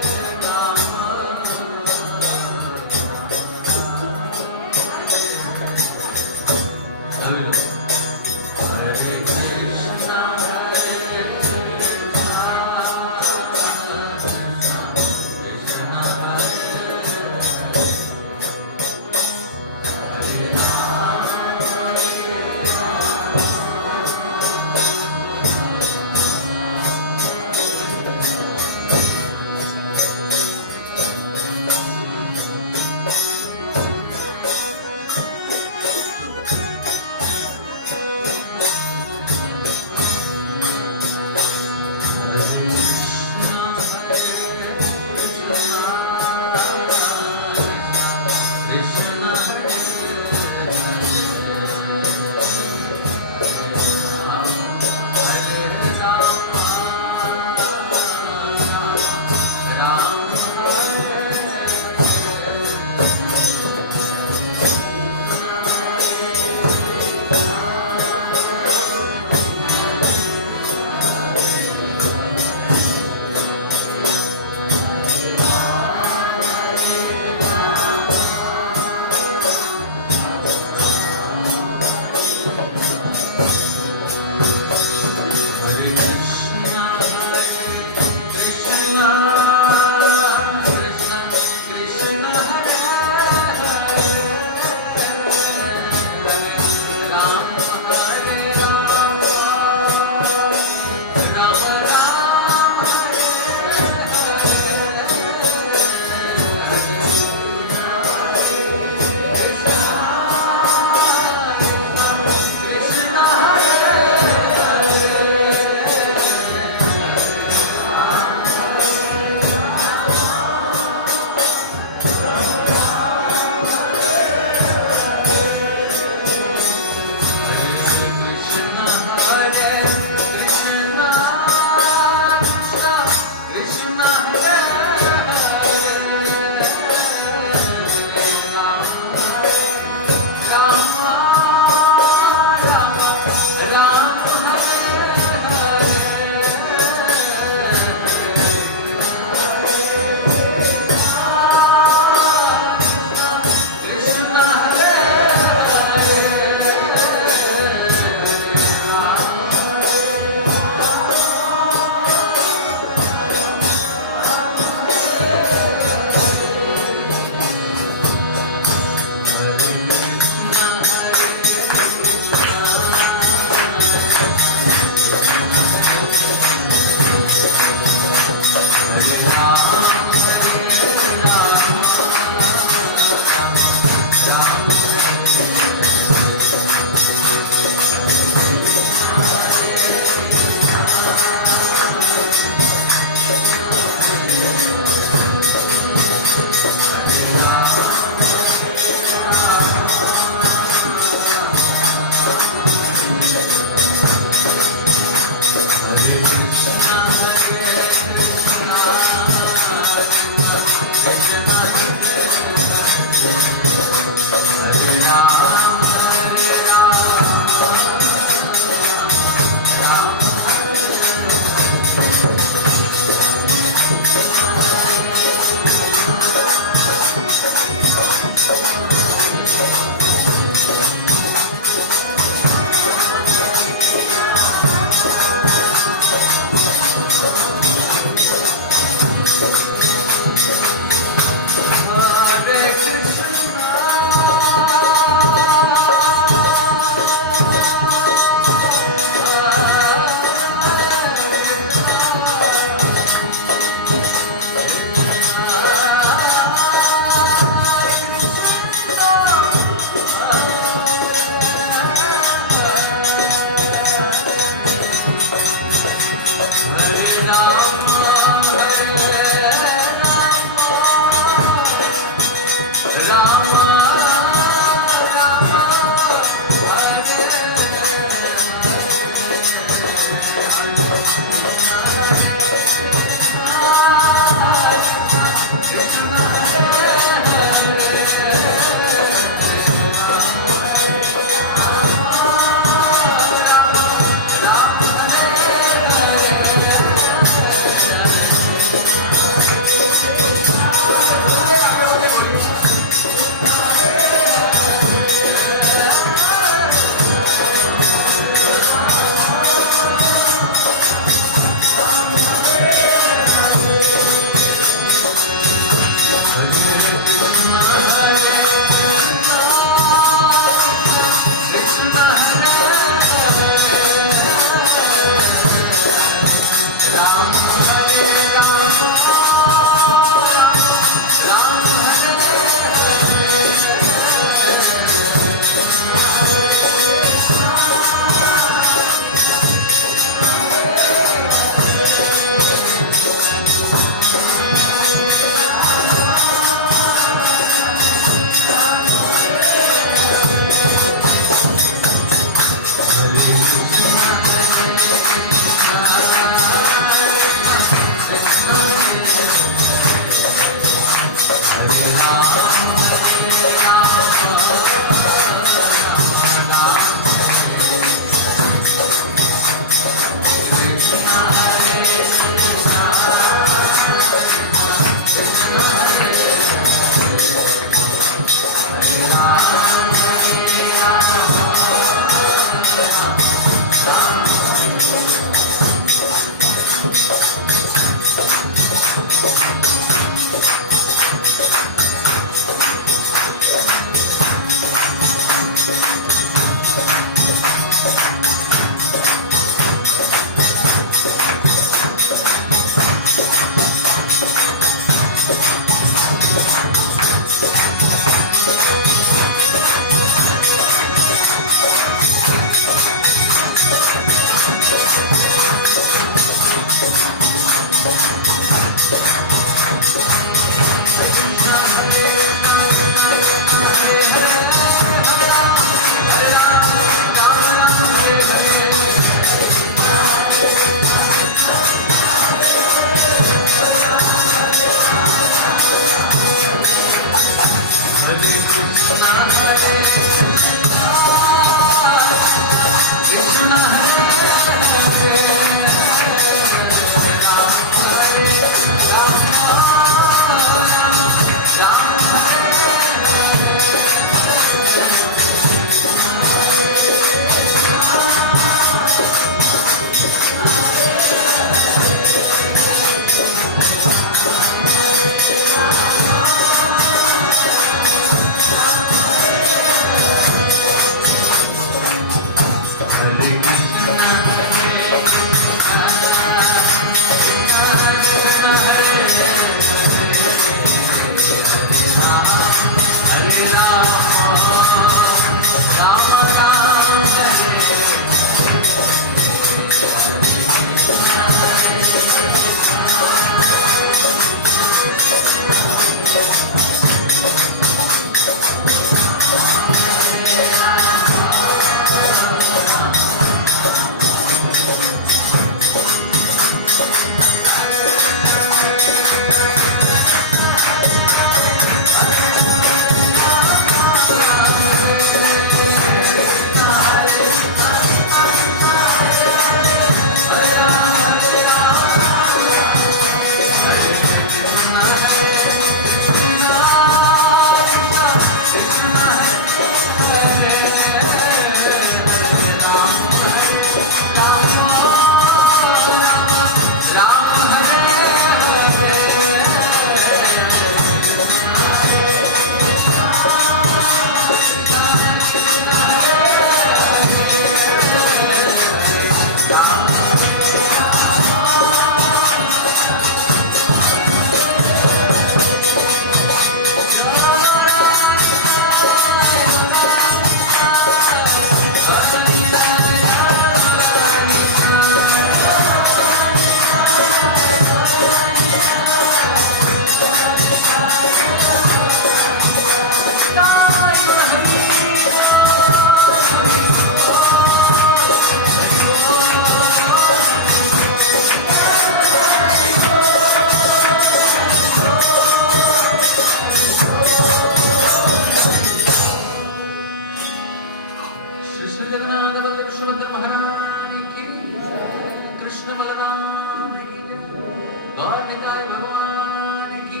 गौर निताय भगवान की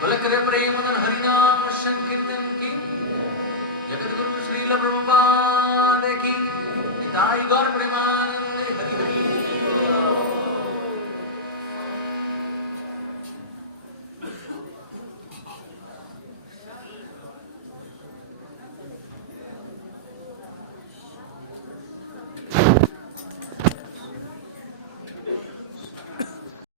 बोले करे प्रेम उदन हरिनाम संकीर्तन की जगत गुरु श्रील प्रभुपाद की निताय गौर प्रेमान